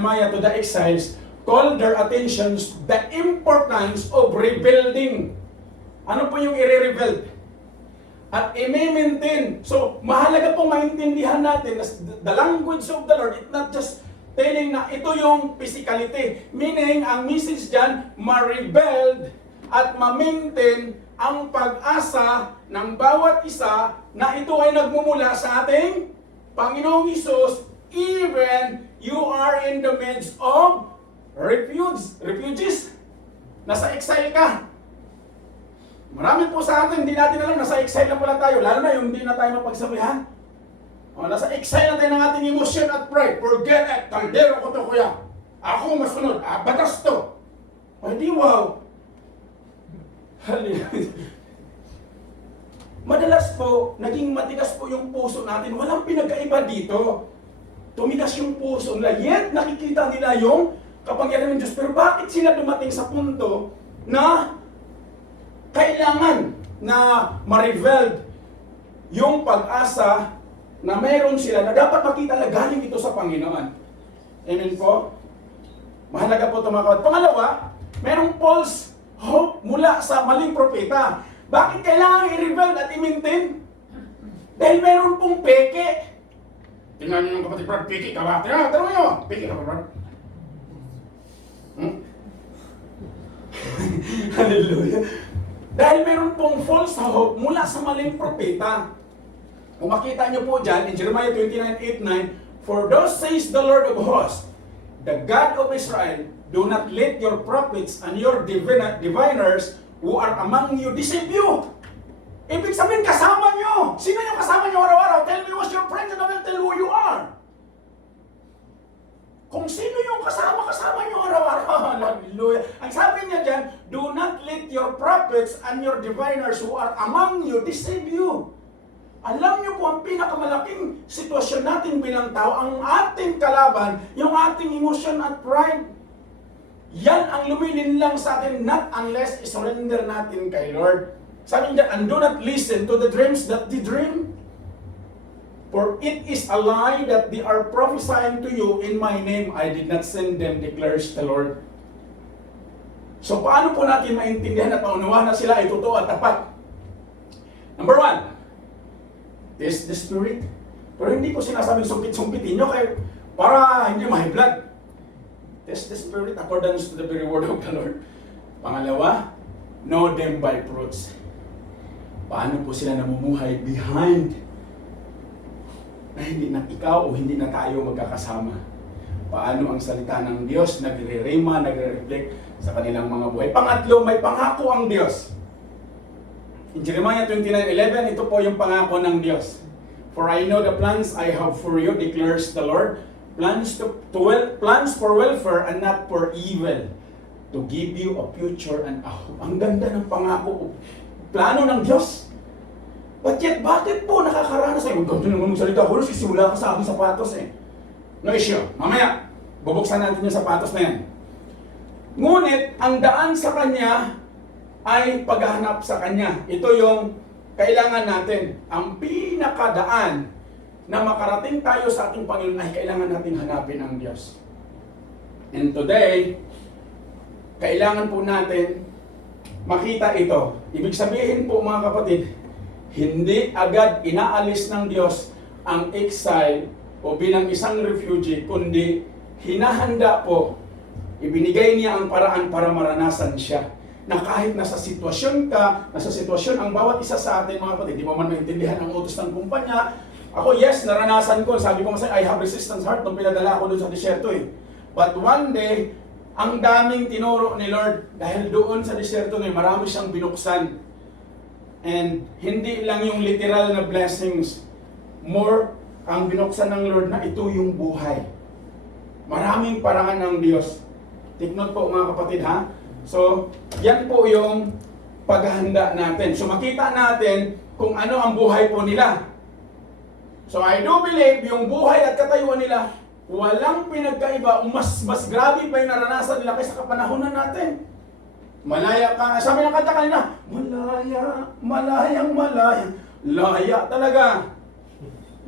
Jeremiah to the exiles, called their attentions the importance of rebuilding. Ano po yung i-rebuild? At i-maintain. So, mahalaga pong maintindihan natin na the language of the Lord, it's not just telling na ito yung physicality. Meaning, ang message dyan, ma-rebuild at ma-maintain ang pag-asa ng bawat isa na ito ay nagmumula sa ating Panginoong Hesus, even you are in the midst of refugees. Nasa exile ka. Marami po sa atin, hindi natin alam, nasa exile na pala tayo, lalo na yung hindi na tayo mapagsabihan. Nasa exile na tayo ng ating emotion at pride. Forget it, kaldero ko to kuya. Ako masunod, batas to. Ay di wow. Madalas po, naging matigas po yung puso natin. Walang pinagkaiba dito. Tumigas yung puso nila. Yet, nakikita nila yung kapangyarihan ng Diyos. Pero bakit sila dumating sa punto na kailangan na ma-revealed yung pag-asa na mayroon sila na dapat makita na galing ito sa Panginoon? Amen po? Mahalaga po ito mga kapatid. Pangalawa, mayroong false hope mula sa maling propeta. Bakit kailangan i-reveal at i-maintain? Dahil mayroon pong peke. Tingnan niyo yung kapatid, Brad, peke ka ba? Tanong niyo, peke ka ba, Brad? Hallelujah. Dahil mayroon pong false hope mula sa maling propeta. Kung makita niyo po dyan, in Jeremiah 29:8-9, "For thus says the Lord of hosts, the God of Israel, do not let your prophets and your diviners who are among you deceive you." Ibig sabihin, kasama nyo. Sino yung kasama nyo araw-araw? Tell me who's your friend and I will tell who you are. Kung sino yung kasama nyo araw-araw. Hallelujah. Ang sabi niya dyan, do not let your prophets and your diviners who are among you deceive you. Alam niyo po, ang pinakamalaking sitwasyon natin bilang tao, ang ating kalaban, yung ating emotion at pride. Yan ang lumilinlang sa atin, not unless isurrender natin kay Lord. Sabi niya, and do not listen to the dreams that they dream. For it is a lie that they are prophesying to you in my name. I did not send them, declares the Lord. So paano po natin maintindihan at maunawahan na sila ay totoo at tapat? Number one, test the spirit. Pero hindi ko sinasabing sumpit-sumpitin nyo kayo para hindi ma-high blood. Test the spirit according to the very word of the Lord. Pangalawa, know them by fruits. Paano po sila namumuhay behind na hindi na ikaw o hindi na tayo magkakasama? Paano ang salita ng Diyos nagre-rema, nagre-reflect sa kanilang mga buhay? Pangatlo, may pangako ang Diyos. In Jeremiah 29:11, ito po yung pangako ng Diyos. For I know the plans I have for you, declares the Lord, plans for welfare and not for evil, to give you a future and a hope. Ang ganda ng pangako, plano ng Diyos. But yet, bakit po nakakaranas ay huwag naman magsalita ko, sisimula ka sa aking sapatos eh. No issue. Mamaya, bubuksan natin yung sapatos na yan. Ngunit, ang daan sa Kanya ay paghahanap sa Kanya. Ito yung kailangan natin. Ang pinakadaan na makarating tayo sa ating Panginoon ay kailangan natin hanapin ang Diyos. And today, kailangan po natin makita ito. Ibig sabihin po mga kapatid, hindi agad inaalis ng Diyos ang exile o bilang isang refugee, kundi hinahanda po, ibinigay niya ang paraan para maranasan siya. Na kahit nasa sitwasyon ka, nasa sitwasyon ang bawat isa sa atin mga kapatid, di mo man maintindihan ang utos ng kumpanya. Ako, yes, naranasan ko. Sabi ko kasi, I have resistance heart nung pinadala ako doon sa disyerto eh. But one day, ang daming tinuro ni Lord dahil doon sa disyerto na marami siyang binuksan. And hindi lang yung literal na blessings, more ang binuksan ng Lord na ito yung buhay. Maraming paraan ng Diyos. Take note po mga kapatid ha. So, yan po yung paghahanda natin. So, makita natin kung ano ang buhay po nila. So, I do believe yung buhay at katayuan nila, walang pinagkaiba, mas grabe pa yung naranasan nila kaysa kapanahonan natin. Malaya ka, sabi ng kanta kanina, malaya, malayang malaya, laya talaga.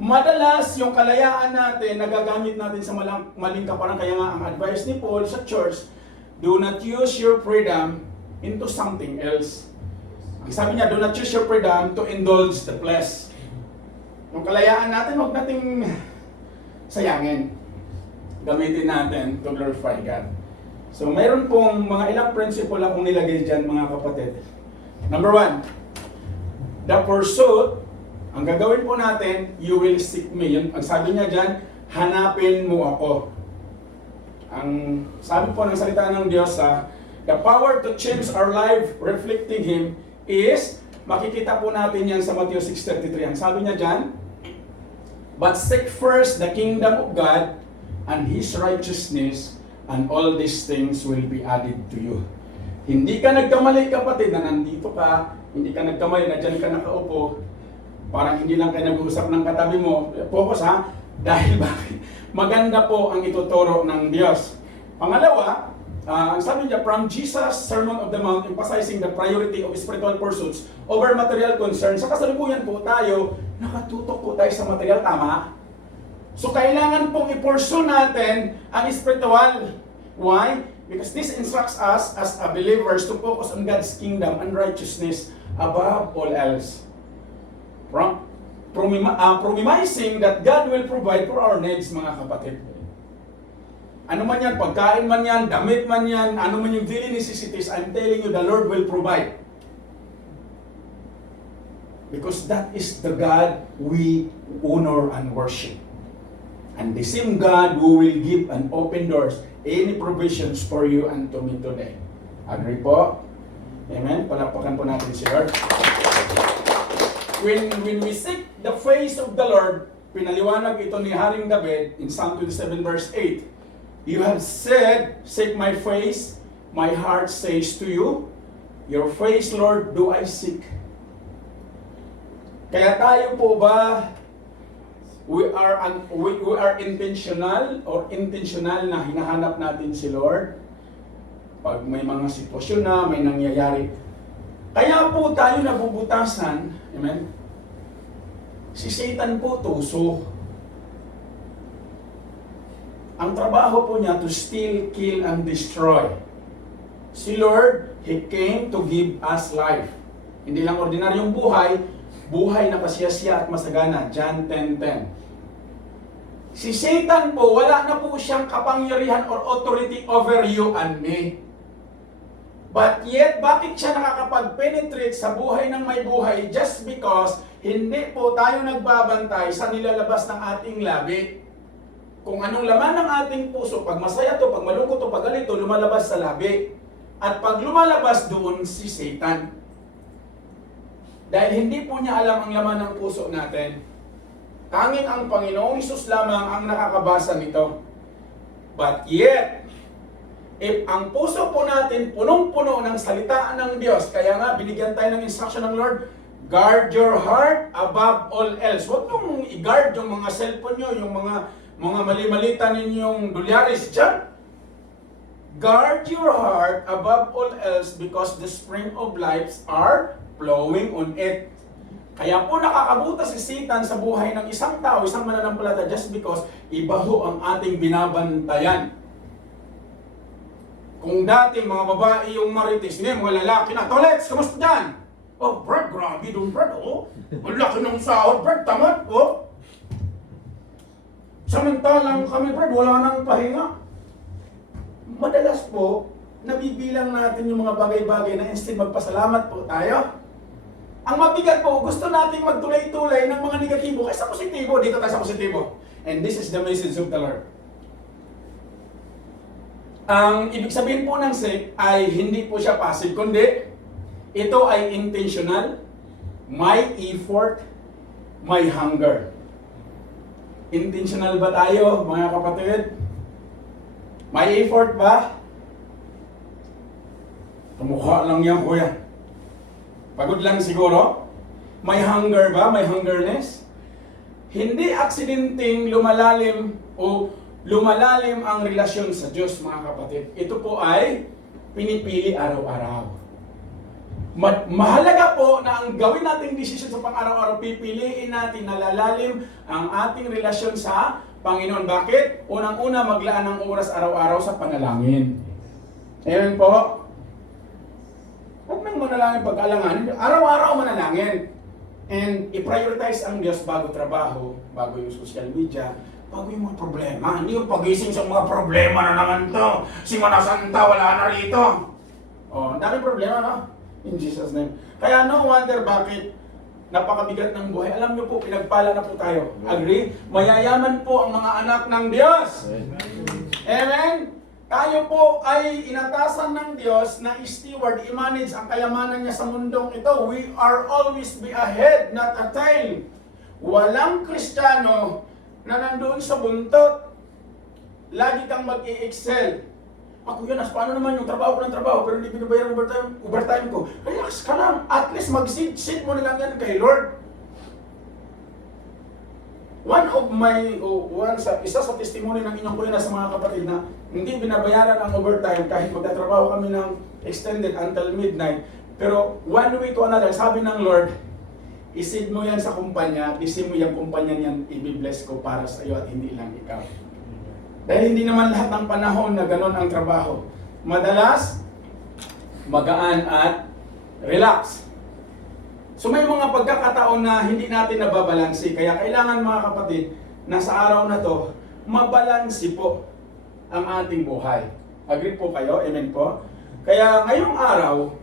Madalas, yung kalayaan natin, nagagamit natin sa maling kaparang. Kaya nga, ang advice ni Paul sa church, do not use your freedom into something else. Ang sabi niya, do not use your freedom to indulge the flesh. Yung kalayaan natin, huwag nating sayangin. Gamitin natin to glorify God. So, mayroon pong mga ilang principle akong nilagay dyan, mga kapatid. Number 1, the pursuit, ang gagawin po natin, you will seek me. Yun, ang sabi niya dyan, hanapin mo ako. Ang sabi po ng salita ng Diyos, the power to change our life reflecting Him is, makikita po natin yan sa Matthew 6:33. Ang sabi niya dyan, but seek first the kingdom of God and His righteousness, and all these things will be added to you. Hindi ka nagkamali, kapatid, na nandito ka, hindi ka nagkamali na dyan ka nakaupo, parang hindi lang kayo nag-uusap ng katabi mo. Focus dahil bakit? Maganda po ang ituturo ng Diyos. Pangalawa, ang sabi niya, from Jesus' Sermon of the Mount, emphasizing the priority of spiritual pursuits over material concerns. Sa kasalukuyan po tayo, nakatutok po tayo sa material, tama? So kailangan pong i-pursue natin ang spiritual. Why? Because this instructs us as a believers to focus on God's kingdom and righteousness above all else. Promising that God will provide for our needs, mga kapatid. Ano man yan, pagkain man yan, damit man yan, ano man yung daily necessities, I'm telling you, the Lord will provide. Because that is the God we honor and worship. And the same God who will give and open doors, any provisions for you and to me today. Agree po? Amen? Palakpakan po natin si Lord. When we seek the face of the Lord, pinaliwanag ito ni Haring David in Psalm 27 verse 8. You have said, seek my face, my heart says to you, your face, Lord, do I seek. Kaya tayo po ba, we are intentional or intentional na hinahanap natin si Lord pag may mga sitwasyon na may nangyayari. Kaya po tayo nabubutasan, amen? Si Satan po tuso. Ang trabaho po niya to steal, kill, and destroy. Si Lord, He came to give us life. Hindi lang ordinaryong buhay, buhay na pasiyasya at masagana. John 10:10. Si Satan po, wala na po siyang kapangyarihan or authority over you and me. But yet, bakit siya nakakapag-penetrate sa buhay ng may buhay? Just because hindi po tayo nagbabantay sa nilalabas ng ating labi. Kung anong laman ng ating puso, pag masaya to, pag malungkot to, pag galito, lumalabas sa labi. At pag lumalabas doon si Satan. Dahil hindi po niya alam ang laman ng puso natin. Tanging ang Panginoong Hesus lamang ang nakakabasa nito. But yet, if ang puso po natin punong-puno ng salitaan ng Diyos, kaya nga binigyan tayo ng instruction ng Lord, guard your heart above all else. Huwag nung i-guard yung mga cellphone nyo, yung mga mali-malita ninyong dolyaris dyan. Guard your heart above all else because the spring of lives are flowing on it. Kaya po nakakabuta si Satan sa buhay ng isang tao, isang mananampalataya, just because iba ho ang ating binabantayan. Kung dati mga babae yung marites, ngayon mga lalaki na, Tolets, kamusta dyan? Oh, Brad, grabe doon, Brad, oh. Ang laki ng sahod, Brad, tamad, oh. Samantalang kami, Brad, wala nang pahinga. Madalas po, nabibilang natin yung mga bagay-bagay na instead magpasalamat po tayo. Ang mabigat po, gusto nating magtulay-tulay ng mga negatibo kaysa positibo. Dito tayo sa positibo. And this is the message of the Lord. Ang ibig sabihin po ng seek ay hindi po siya passive, kundi ito ay intentional, may effort, may hunger. Intentional ba tayo, mga kapatid? May effort ba? Tumukha lang yan, kuya. Pagod lang siguro? May hunger ba? May hungerness? Hindi aksidenteng lumalalim ang relasyon sa Diyos, mga kapatid. Ito po ay pinipili araw-araw. Mahalaga po na ang gawin nating desisyon sa pang-araw-araw, pipiliin natin na lalalim ang ating relasyon sa Panginoon. Bakit? Unang-una, maglaan ng oras araw-araw sa panalangin. Amen po. Huwag nang manalangin pag-alanganin. Araw-araw manalangin. And i-prioritize ang Diyos bago trabaho, bago yung social media, bago yung mga problema. Hindi yung pagising sa mga problema na naman to. Si Manasanta, wala na rito. Oh, ang daming problema, no? In Jesus' name. Kaya no wonder bakit napakabigat ng buhay. Alam niyo po, pinagpala na po tayo. Agree? Mayayaman po ang mga anak ng Diyos. Amen? Tayo po ay inatasan ng Diyos na steward, i-manage ang kayamanan niya sa mundong ito. We are always be a head, not a tail. Walang Kristiyano na nandoon sa buntot. Lagi kang mag-i-excel. Ako yun, paano naman yung trabaho ko ng trabaho pero hindi binabayaran overtime ko. Relax ka lang. At least mag-sit mo na lang yan kay Lord. Isa sa testimony ng inyong kuya sa mga kapatid na hindi binabayaran ang overtime kahit magtatrabaho kami ng extended until midnight. Pero one way to another, sabi ng Lord, isid mo yan sa kumpanya, isid mo yung kumpanya niyan, i-bless ko para sa iyo at hindi lang ikaw. Dahil hindi naman lahat ng panahon na ganon ang trabaho. Madalas, magaan at relax. So may mga pagkakataon na hindi natin nababalansi. Kaya kailangan mga kapatid, na sa araw na to, mabalansi po ang ating buhay. Agree po kayo? Amen po? Kaya ngayong araw,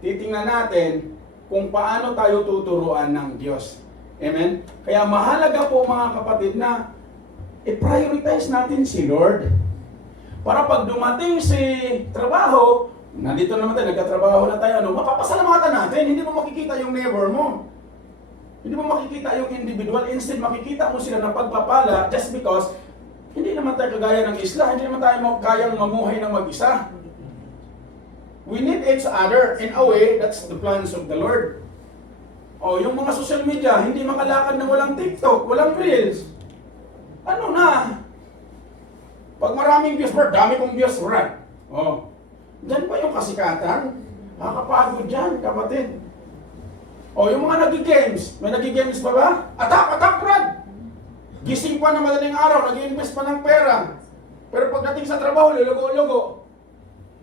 titingnan natin kung paano tayo tuturuan ng Diyos. Amen? Kaya mahalaga po mga kapatid na i-prioritize natin si Lord. Para pag dumating si trabaho, nandito naman tayo, nagkatrabaho na tayo, mapapasalamatan natin. Hindi mo makikita yung neighbor mo. Hindi mo makikita yung individual. Instead, makikita mo sila ng pagpapala just because hindi naman tayo kagaya ng isla. Hindi naman tayo kayang mamuhay ng mag-isa. We need each other. In a way, that's the plans of the Lord. O, yung mga social media, hindi makalakad na walang TikTok, walang Reels. Ano na? Pag maraming views, dami kong views, right? Oh. Diyan pa yung kasikatan. Nakakapagod dyan, kapatid. O, yung mga nag-games. May nag-games pa ba? Attack, Brad! Gising pa na madaling araw, nag-invest pa ng pera. Pero pagdating sa trabaho, lulugo-lugo.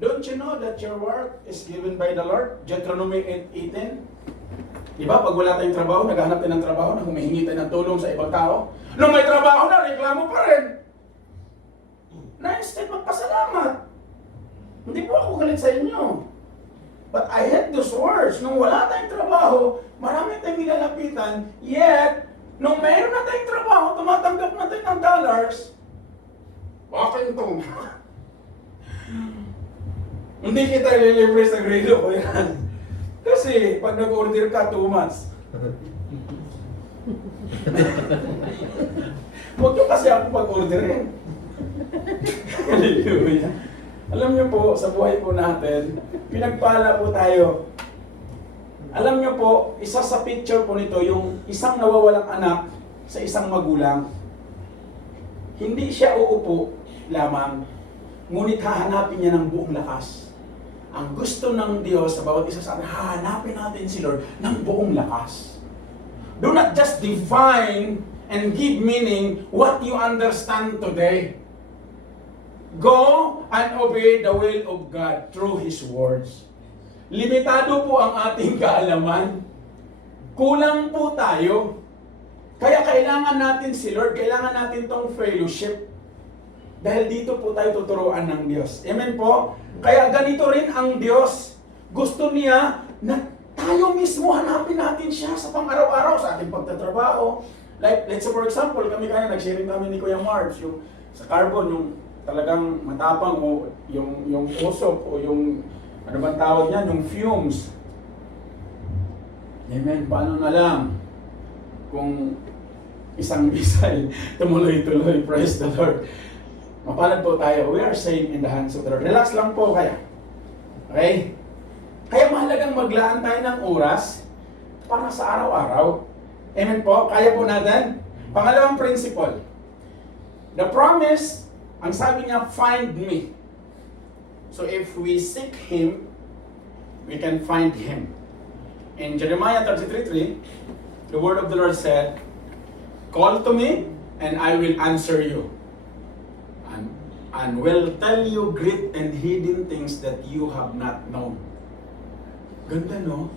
Don't you know that your work is given by the Lord? Deuteronomy 8:18. Diba, pag wala tayong trabaho, naghahanap tayo ng trabaho, na humihingi tayo ng tulong sa ibang tao. Nung may trabaho na, reklamo pa rin. Na instead, magpasalamat. Hindi po ako galit sa inyo. But I hate those words. Nung wala tayong trabaho, marami tayong nilalapitan, yet, nung mayroon na tayong trabaho, tumatanggap na tayo ng dollars, akin to. Hindi kita ililibre sa grado ko yan. Kasi, pag nag-order ka, 2 months. Huwag nyo kasi ako pag-orderin. Hallelujah. Alam nyo po, sa buhay po natin, pinagpala po tayo. Alam nyo po, isa sa picture po nito, yung isang nawawalang anak sa isang magulang. Hindi siya uupo lamang, ngunit hahanapin niya ng buong lakas. Ang gusto ng Diyos sa bawat isa sa atin, hahanapin natin si Lord ng buong lakas. Do not just define and give meaning what you understand today. Go and obey the will of God through His words. Limitado po ang ating kaalaman. Kulang po tayo. Kaya kailangan natin si Lord, kailangan natin tong fellowship. Dahil dito po tayo tuturuan ng Diyos. Amen po? Kaya ganito rin ang Diyos. Gusto niya na tayo mismo hanapin natin siya sa pang-araw-araw sa ating pagtatrabaho. Like, let's say for example, kami kaya nag-sharing kami ni Kuya Marge, yung sa carbon, yung talagang matapang o yung usok o yung ano bang tawag niyan, yung fumes. Amen. Paano na lang kung isang missile tumuloy-tuloy, praise the Lord. Mapalad po tayo. We are safe in the hands of the Lord. Relax lang po kaya. Okay? Kaya mahalagang maglaan tayo ng oras para sa araw-araw. Amen po? Kaya po natin? Pangalawang principle. The promise, ang sabi niya, find me. So if we seek Him, we can find him. In Jeremiah 33:3, the word of the Lord said, "Call to me, and I will answer you, and will tell you great and hidden things that you have not known." Ganda, no?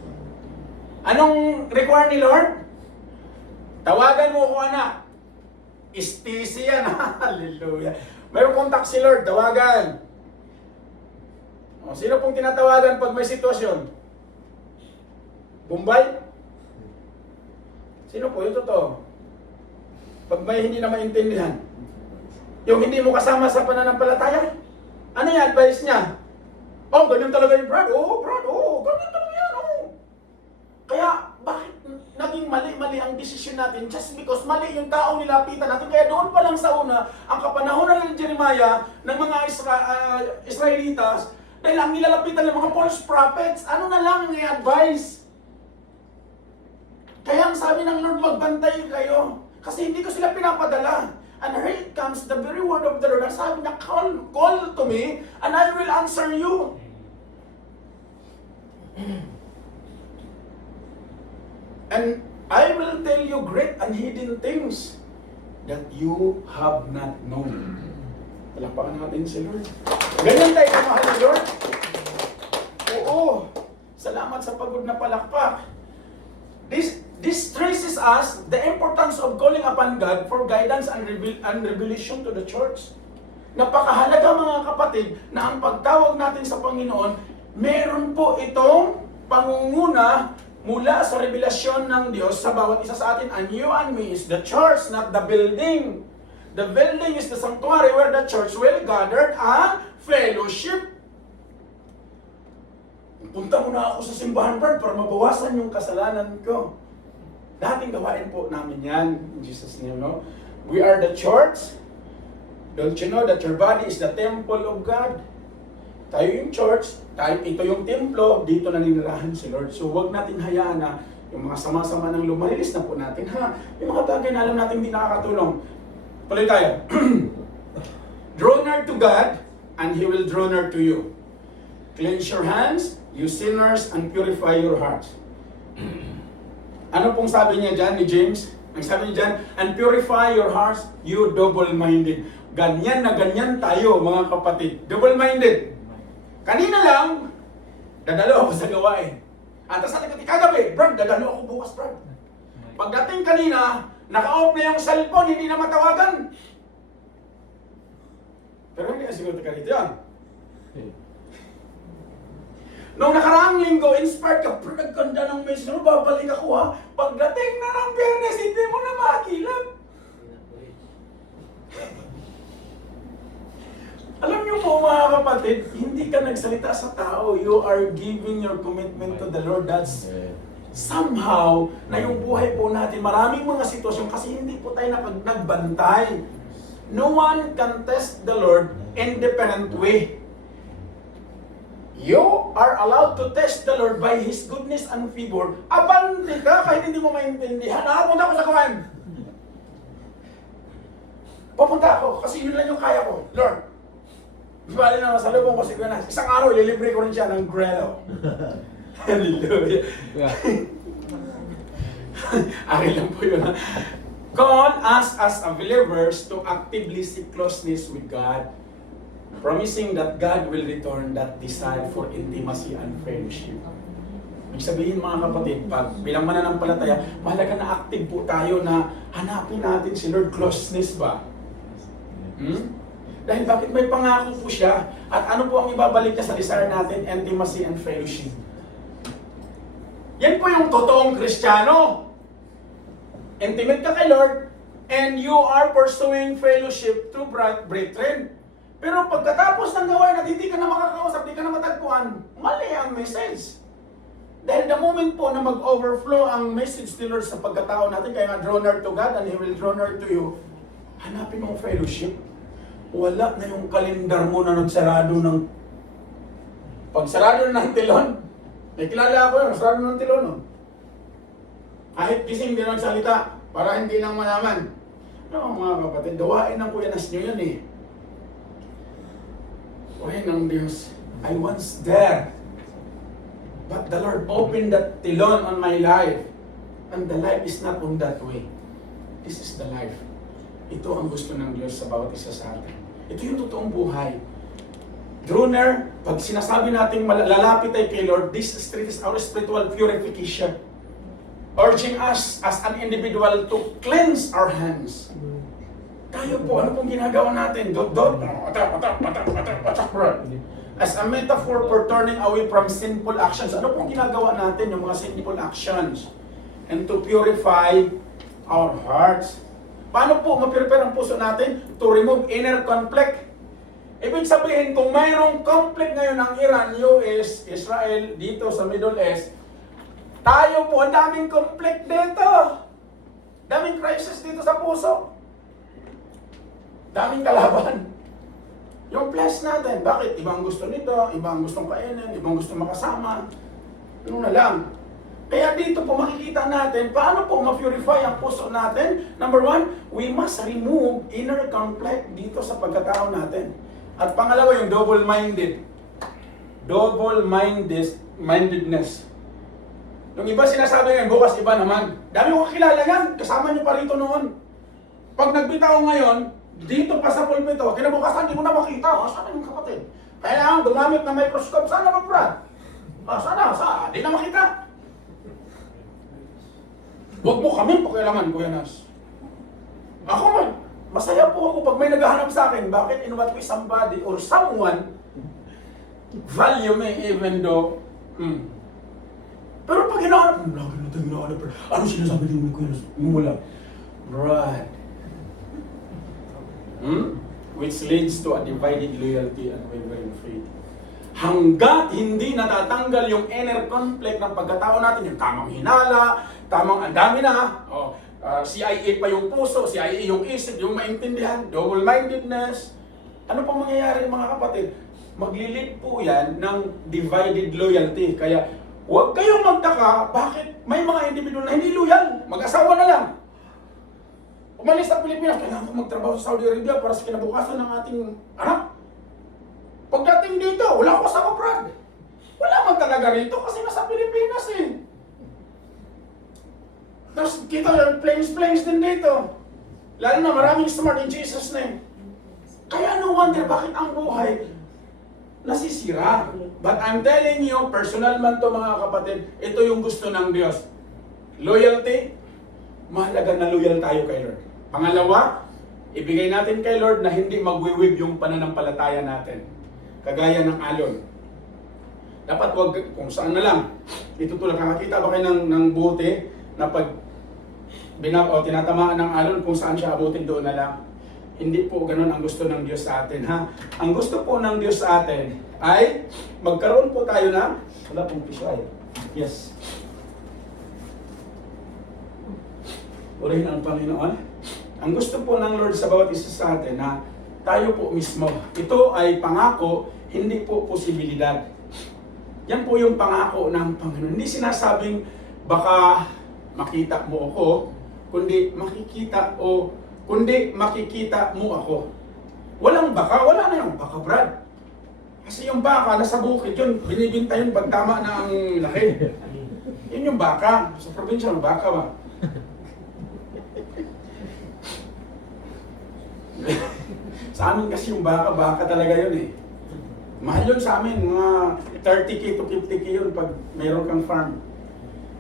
Anong require ni Lord? Tawagan mo ko, anak. STC yan. Hallelujah. Mayroong contact si Lord, tawagan. O, sino pong tinatawagan pag may sitwasyon? Bombay? Sino po? Yung totoo. Pag may hindi na maintindihan. Yung hindi mo kasama sa pananampalataya. Ano yung advice niya? Oh, ganyan talaga yung Brad. Oh, Brad. Oh, ganyan talaga yan. Oh. Kaya, bakit naging mali-mali ang desisyon natin? Just because mali yung taong nilapitan natin. Kaya doon pa lang sa una, ang kapanahonan ng Jeremiah, ng mga Israelitas, dahil ang nilalapitan ng mga false prophets, ano na lang ang i-advise? Kaya ang sabi ng Lord, magbantay kayo. Kasi hindi ko sila pinapadala. And here comes the very word of the Lord. Ang sabi niya, call to me, and I will answer you. And I will tell you great and hidden things that you have not known. Palakpakan natin si Lord. Ganyan tayo kamahal ni Lord. Oo. Salamat sa pagod na palakpak. This traces us the importance of calling upon God for guidance and revelation to the church. Napakahalaga mga kapatid na ang pagtawag natin sa Panginoon, meron po itong pangunguna mula sa revelasyon ng Diyos sa bawat isa sa atin. And you and me is the church, not the building. The building is the sanctuary where the church will gather and fellowship. Punta muna ako sa simbahan, Brad, para mabawasan yung kasalanan ko. Dating gawain po namin yan, in Jesus' name, no? We are the church. Don't you know that your body is the temple of God? Tayo yung church, ito yung templo, dito naninirahan si Lord. So huwag natin hayaan na yung mga sama-sama ng lumalilis na po natin, ha? Yung mga bagay na alam natin hindi nakakatulong. Tuloy tayo. Draw near to God, and He will draw near to you. Cleanse your hands, you sinners, and purify your hearts. Ano pong sabi niya dyan ni James? Ang sabi niya dyan, and purify your hearts, you double-minded. Ganyan na ganyan tayo, mga kapatid. Double-minded. Kanina lang, dadalo ako sa gawain. At sa kagabi, Brad, dadalo ako bukas, Brad. Pagdating kanina, naka-off na yung cellphone, hindi na matawagan. Pero hindi na siguro ka rito yan. Noong nakaraang linggo, inspired ka, pero nagkanda ng message, no, babalik ako ha. Pagdating na ng Biyernes, hindi mo na makilap. Alam niyo po mga kapatid, hindi ka nagsalita sa tao, you are giving your commitment to the Lord. That's somehow, na yung buhay po natin, maraming mga sitwasyon kasi hindi po tayo nagbantay. No one can test the Lord in different way. You are allowed to test the Lord by His goodness and favor. Abante ka kahit hindi mo maintindihan. Nakapunta ako sa kawan. Papunta ako kasi yun lang yung kaya ko. Lord, bali na masalubong ko si Gwen. Isang araw, ililibre ko rin siya ng Grelo. Hallelujah. Akin lang po yun. God asks us as believers to actively seek closeness with God, promising that God will return that desire for intimacy and fellowship. Ibig sabihin mga kapatid, pag bilang mananampalataya, mahalaga na active po tayo na hanapin natin si Lord. Closeness ba? Dahil bakit may pangako po siya, at ano po ang ibabalik niya sa desire natin? Intimacy and fellowship. Yan po yung totoong Kristiyano. Intimate ka kay Lord, and you are pursuing fellowship to brethren. Pero pagkatapos ng gawain at hindi ka na makakausap, hindi ka na matagpuan, mali ang message. Dahil the moment po na mag-overflow ang message ni Lord sa pagkatao natin, kaya nga draw near to God and He will draw near to you, hanapin mo ang fellowship. Wala na yung kalendar mo na nagsarado ng... Pag sarado na ng tilon, may kilala ako yun, sarado ng tilon. No? Kahit gising din nagsalita, para hindi lang malaman. No, mga kapatid, gawain ng kuyanas nyo yan eh. Uy ng Diyos, I once there. But the Lord opened that tilon on my life. And the life is not on that way. This is the life. Ito ang gusto ng Diyos sa bawat isa sa atin. Ito yung totoong buhay. Droner, pag sinasabi natin lalapit tayo kay Lord, this street is our spiritual purification. Urging us as an individual to cleanse our hands. Tayo po, ano pong ginagawa natin? Dot, patak, bro. As a metaphor for turning away from sinful actions, ano pong ginagawa natin, yung mga sinful actions? And to purify our hearts. Paano po ma-purify ang puso natin? To remove inner conflict. Ibig sabihin, kung mayroong conflict ngayon ng Iran, US, Israel, dito sa Middle East, tayo po, ang daming conflict dito. Daming crisis dito sa puso. Daming kalaban. Yung flesh natin, bakit? Ibang gusto nito, ibang gustong kainin, ibang gustong makasama. Ano na lang. Kaya dito po makikita natin, paano po ma-purify ang puso natin? Number one, we must remove inner conflict dito sa pagkatao natin. At pangalawa, yung double-minded. Double-mindedness. Yung iba sinasabi ngayon, bukas iba naman. Dami ko kakilala yan, kasama nyo pa rito noon. Pag nagbitaw ngayon, dito pa sa pulpito, kinabukasan, di mo na makita. Sana yung kapatid? Kailangan gumamit ng microscope. Sana ba, Brad? Sana? Di na makita. Huwag mo kami pakialaman, Kuya Nas. Ako man, masaya po ako pag may naghahanap sa akin. Bakit? In what way somebody or someone value me even though pero pag hinahanap, lagi na tayo hinahanap. Ano sinasabi din mo, Kuya Nas? Yung wala. Right. Which leads to a divided loyalty and wavering faith. Hanggat hindi natatanggal yung inner conflict ng pagkatao natin, yung tamang hinala, tamang ang dami na, CIA pa yung puso, CIA yung isip, yung maintindihan, double-mindedness. Ano pang mangyayari mga kapatid? Maglilid po yan ng divided loyalty. Kaya huwag kayong magtaka, bakit may mga individual na hindi loyal, mag-asawa na lang. Umalis sa Pilipinas, kailangan ko magtrabaho sa Saudi Arabia para sa kinabukasan ng ating anak. Pagdating dito, wala ko sa Brad. Wala man talaga rito kasi nasa Pilipinas eh. Tapos kita yung planes din dito. Lalo na maraming smart in Jesus name. Kaya no wonder bakit ang buhay nasisira. But I'm telling you, personal man to mga kapatid, ito yung gusto ng Diyos. Loyalty, mahalaga na loyal tayo kay Lord. Pangalawa, ibigay natin kay Lord na hindi magwiwib yung pananampalataya natin. Kagaya ng alon. Dapat wag kung saan na lang. Ito tulad, nakakita ba kayo ng bote na pag tinatamaan ng alon kung saan siya abutin doon na lang. Hindi po ganun ang gusto ng Diyos sa atin, ha? Ang gusto po ng Diyos sa atin ay magkaroon po tayo ng wala pong piso ay. Yes. Purihin ang Panginoon. Ang gusto po ng Lord sa bawat isa sa atin na tayo po mismo. Ito ay pangako, hindi po posibilidad. Yan po yung pangako ng Panginoon. Hindi sinasabing baka makita mo ako, kundi makikita mo ako. Walang baka, wala na yung baka, Brad. Kasi yung baka, nasa bukid yun, binibinta yun pag tama na ang laki. Yun yung baka. Sa probinsya, ng baka ba? Sa amin kasi yung baka talaga yun eh. Mahal yun sa amin, mga 30k to 50k yun pag mayroon kang farm.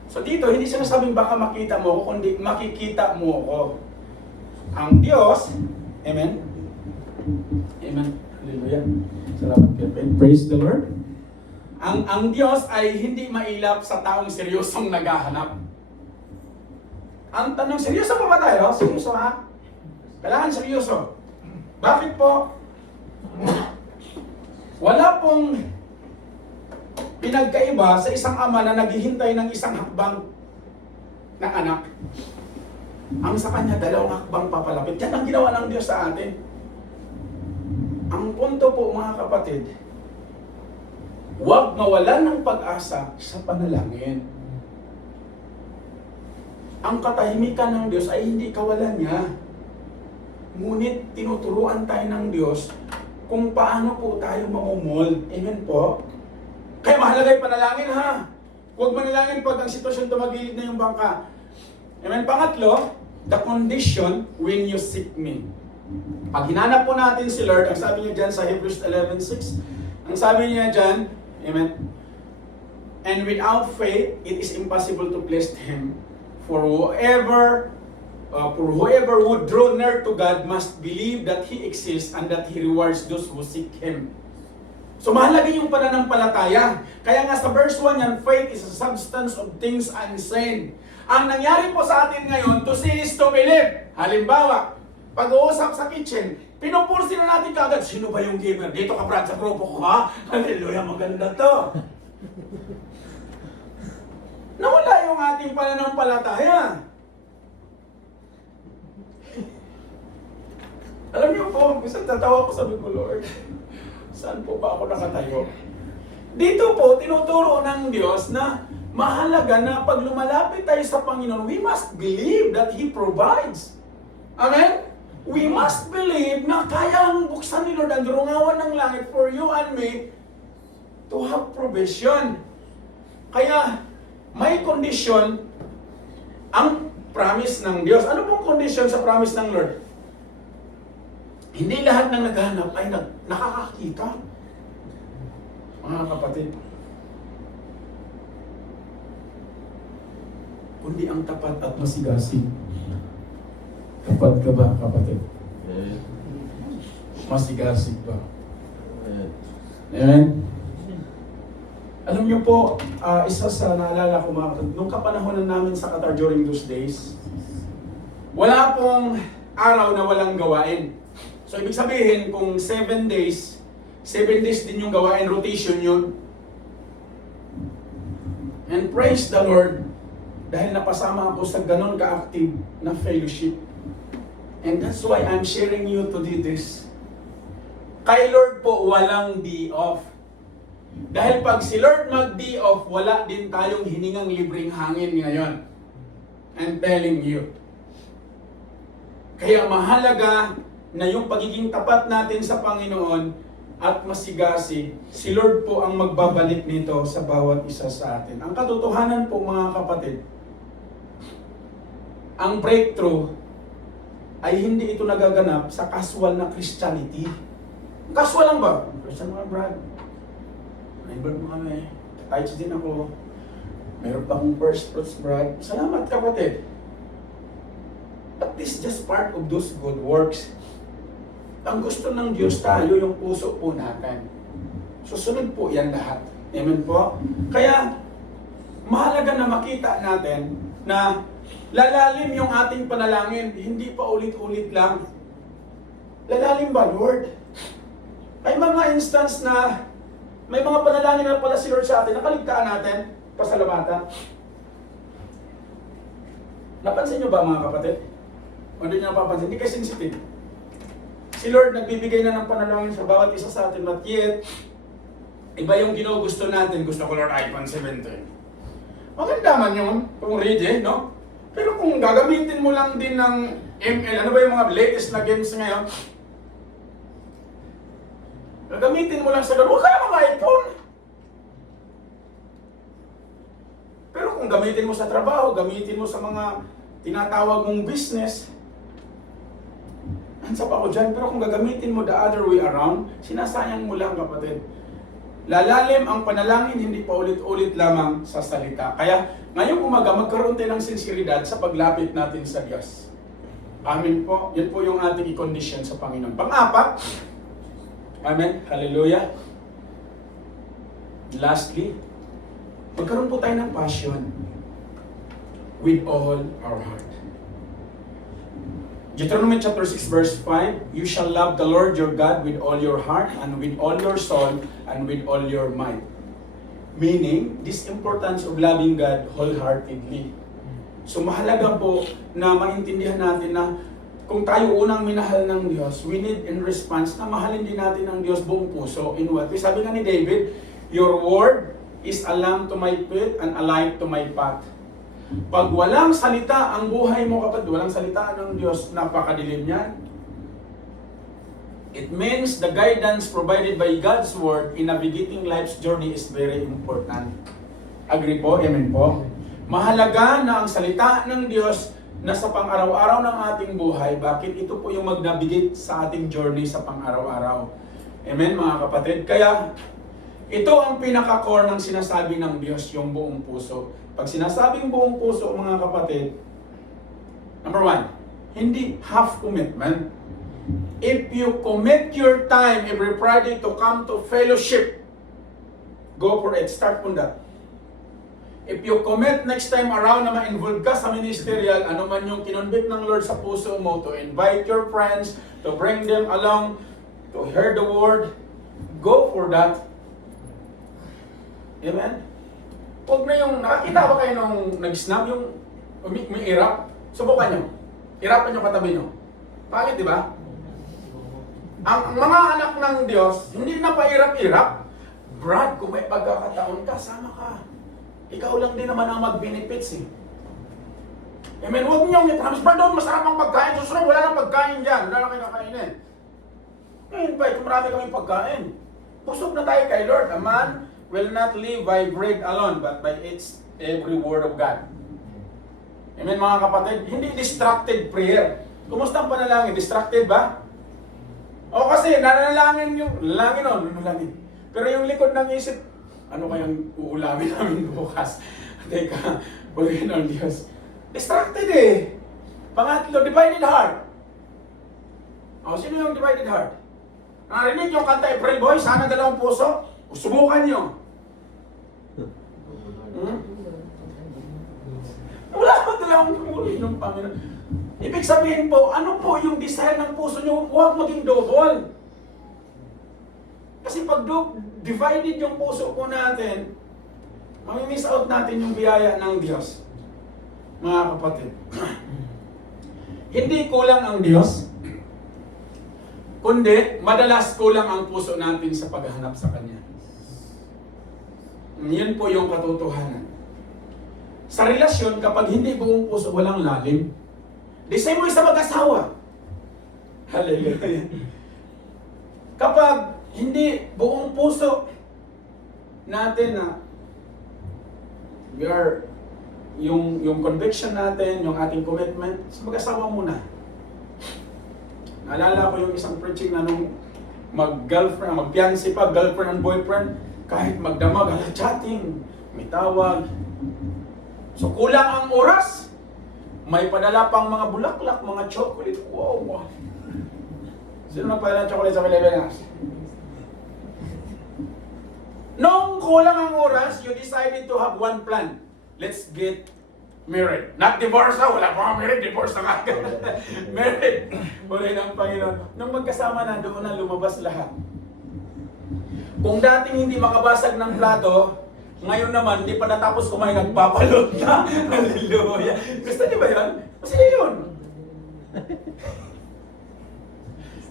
So dito, hindi sinasabing baka makita mo ako, kundi makikita mo ako. Ang Diyos, Amen? Amen. Hallelujah. Salamat kayo. Praise the Lord. Ang Diyos ay hindi mailap sa taong seryosong naghahanap. Ang tanong, seryoso pa ba tayo? Seryoso ha? Kailangan seryoso. Bakit po? Wala pong pinagkaiba sa isang ama na naghihintay ng isang hakbang ng anak. Ang sa kanya, dalawang hakbang papalapit. Yan ang ginawa ng Diyos sa atin. Ang punto po mga kapatid, huwag mawalan ng pag-asa sa panalangin. Ang katahimikan ng Diyos ay hindi kawalan niya. Ngunit tinuturuan tayo ng Diyos kung paano po tayo mamumold. Amen po? Kaya mahalaga yung panalangin ha. Huwag manalangin pag ang sitwasyon tumagilid na yung bangka. Amen. Pangatlo, the condition when you seek me. Pag hinanap po natin si Lord, ang sabi niya dyan sa Hebrews 11:6, ang sabi niya dyan, amen, and without faith, it is impossible to please Him. For whoever would draw near to God must believe that He exists and that He rewards those who seek Him. So mahalaga yung pananampalataya. Kaya nga sa verse 1 yan, faith is a substance of things unseen. Ang nangyari po sa atin ngayon, to see is to believe. Halimbawa, pag-uusap sa kitchen, pinupursin na natin kaagad, sino ba yung gamer? Dito ka Brad sa grupo ko ha? Hallelujah, maganda to. Nawala yung ating pananampalataya. Alam niyo po, isang tatawa ko, sabi ko, Lord, saan po ba ako nakatayo? Dito po, tinuturo ng Diyos na mahalaga na pag lumalapit tayo sa Panginoon, we must believe that He provides. Amen? We must believe na kayang buksan ni Lord ang rungawan ng langit for you and me to have provision. Kaya, may condition ang promise ng Diyos. Ano pong condition sa promise ng Lord? Hindi lahat ng naghahanap ay nakakakita. Mga kapatid, kundi ang tapat at masigasig. Tapat ka ba, kapatid? Masigasig ba? Amen? Alam niyo po, isa sa naalala ko mga kapatid, nung kapanahonan namin sa Qatar during those days, wala pong araw na walang gawain. So, ibig sabihin, kung 7 days din yung gawain, rotation yun. And praise the Lord, dahil napasama ako sa ganon ka-active na fellowship. And that's why I'm sharing you today this. Kay Lord po, walang day off. Dahil pag si Lord mag-day off, wala din tayong hiningang libreng hangin ngayon. I'm telling you. Kaya mahalaga na yung pagiging tapat natin sa Panginoon at masigasi, si Lord po ang magbabalik nito sa bawat isa sa atin. Ang katotohanan po mga kapatid, ang breakthrough ay hindi ito nagaganap sa casual na Christianity. Casual lang ba? Christian mga brad. Naimbag mo kami. Tights din ako. Meron pa akong first fruits brad. Salamat kapatid. But this is just part of those good works. Ang gusto ng Diyos tayo, yung puso po natin. Susunod po yan lahat. Amen po? Kaya, mahalaga na makita natin na lalalim yung ating panalangin. Hindi pa ulit-ulit lang. Lalalim ba, Lord? May mga instance na may mga panalangin na pala si Lord sa atin, nakaligtaan natin, pasalamatan. Napansin nyo ba mga kapatid? O hindi nyo napapansin? Hindi kayo sensitive. Si Lord nagbibigay na ng panalangin sa bawat isa sa atin, but yet, iba yung ginugusto natin. Gusto ko Lord iPhone 17. Maganda man yun, kung ready, no? Pero kung gagamitin mo lang din ng ML, ano ba yung mga latest na games ngayon? Gagamitin mo lang sa Lord, huwag ka na mga iPhone. Pero kung gamitin mo sa trabaho, gamitin mo sa mga tinatawag mong business, ansap ako dyan, pero kung gagamitin mo the other way around, sinasayang mo lang kapatid. Lalalim ang panalangin, hindi pa ulit-ulit lamang sa salita. Kaya ngayong umaga, magkaroon tayo ng sinseridad sa paglapit natin sa Diyos. Amen po. Yan po yung ating i-condition sa Panginoon. Pang-apat, amen, hallelujah. Lastly, magkaroon po tayo ng passion with all our heart. Deuteronomy chapter 6 verse 5, you shall love the Lord your God with all your heart and with all your soul and with all your might. Meaning, this importance of loving God wholeheartedly. So mahalaga po na maintindihan natin na kung tayo unang minahal ng Diyos, we need in response na mahalin din natin ang Diyos buong puso. In what? Sabi nga ni David, your word is a lamp to my feet and a light to my path. Pag walang salita ang buhay mo kapatid, walang salita ng Diyos, napakadilim yan. It means the guidance provided by God's Word in navigating life's journey is very important. Agree po? Amen po? Mahalaga na ang salita ng Diyos na sa pang-araw-araw ng ating buhay, bakit ito po yung mag-navigate sa ating journey sa pang-araw-araw. Amen mga kapatid? Kaya, ito ang pinaka-core ng sinasabi ng Diyos, yung buong puso. Pag sinasabing buong puso, mga kapatid, number one, hindi half commitment. If you commit your time every Friday to come to fellowship, go for it. Start on that. If you commit next time around na ma-involve ka sa ministerial, ano man yung kinonvict ng Lord sa puso mo, to invite your friends, to bring them along, to hear the word, go for that. Amen? Huwag na yung, nakakita ba kayo nung nag-snap yung may irap? Subukan nyo. Irapan nyo katabi nyo. Pangit, di ba? Ang mga anak ng Diyos, hindi na pa-irap-irap. Brad, kung may pagkakataon ka, sama ka. Ikaw lang din naman ang mag-benefits eh. Amen? Huwag niyong i-promise, Brad, doon masarap ang pagkain. Susunod, wala nang pagkain dyan. Wala nang kinakainin. I-invite, marami kaming pagkain. Busog na tayo kay Lord. A man will not live by bread alone, but by its every word of God. Amen mga kapatid? Hindi distracted prayer. Kumusta ang panalangin? Distracted ba? O kasi nanalangin yung, nanalangin. Pero yung likod ng isip, ano kayang uulamin namin bukas? Teka, purihin ang Diyos. Distracted eh. Pangatlo, divided heart. O, sino yung divided heart? Narinig yung kanta April Boy, sana dalawang puso? Subukan nyo. Wala ba dalawang puso ng Panginoon? Ibig sabihin po, ano po yung desire ng puso nyo? Huwag maging double. Kasi pag divided yung puso po natin, mamimiss out natin yung biyaya ng Diyos. Mga kapatid. Hindi kulang ang Diyos, kundi madalas kulang ang puso natin sa paghahanap sa Kanya. Yun po yung katotohanan. Sa relasyon, kapag hindi buong puso, walang lalim. The same way sa mag-asawa. Hallelujah. Kapag hindi buong puso natin na we are yung conviction natin, yung ating commitment, sa mag-asawa muna. Naalala ko yung isang preaching na nung mag-girlfriend, mag-fiancé pa, girlfriend and boyfriend, kahit magdamag, chatting, may tawag. So kulang ang oras, may padala pang mga bulaklak, mga chocolate. Wow! Sino nagpadala ng chocolate sa Pilipinas? Nung kulang ang oras, you decided to have one plan. Let's get married. Not divorce ha, wala pa married, divorce na nga. Married. Puri ng Panginoon. Nung magkasama na, doon na lumabas lahat. Kung dating hindi makabasag ng plato, ngayon naman, hindi pa natapos kumain, nagpapalot na. Hallelujah. Gusto niyo ba yun? Kasi yun.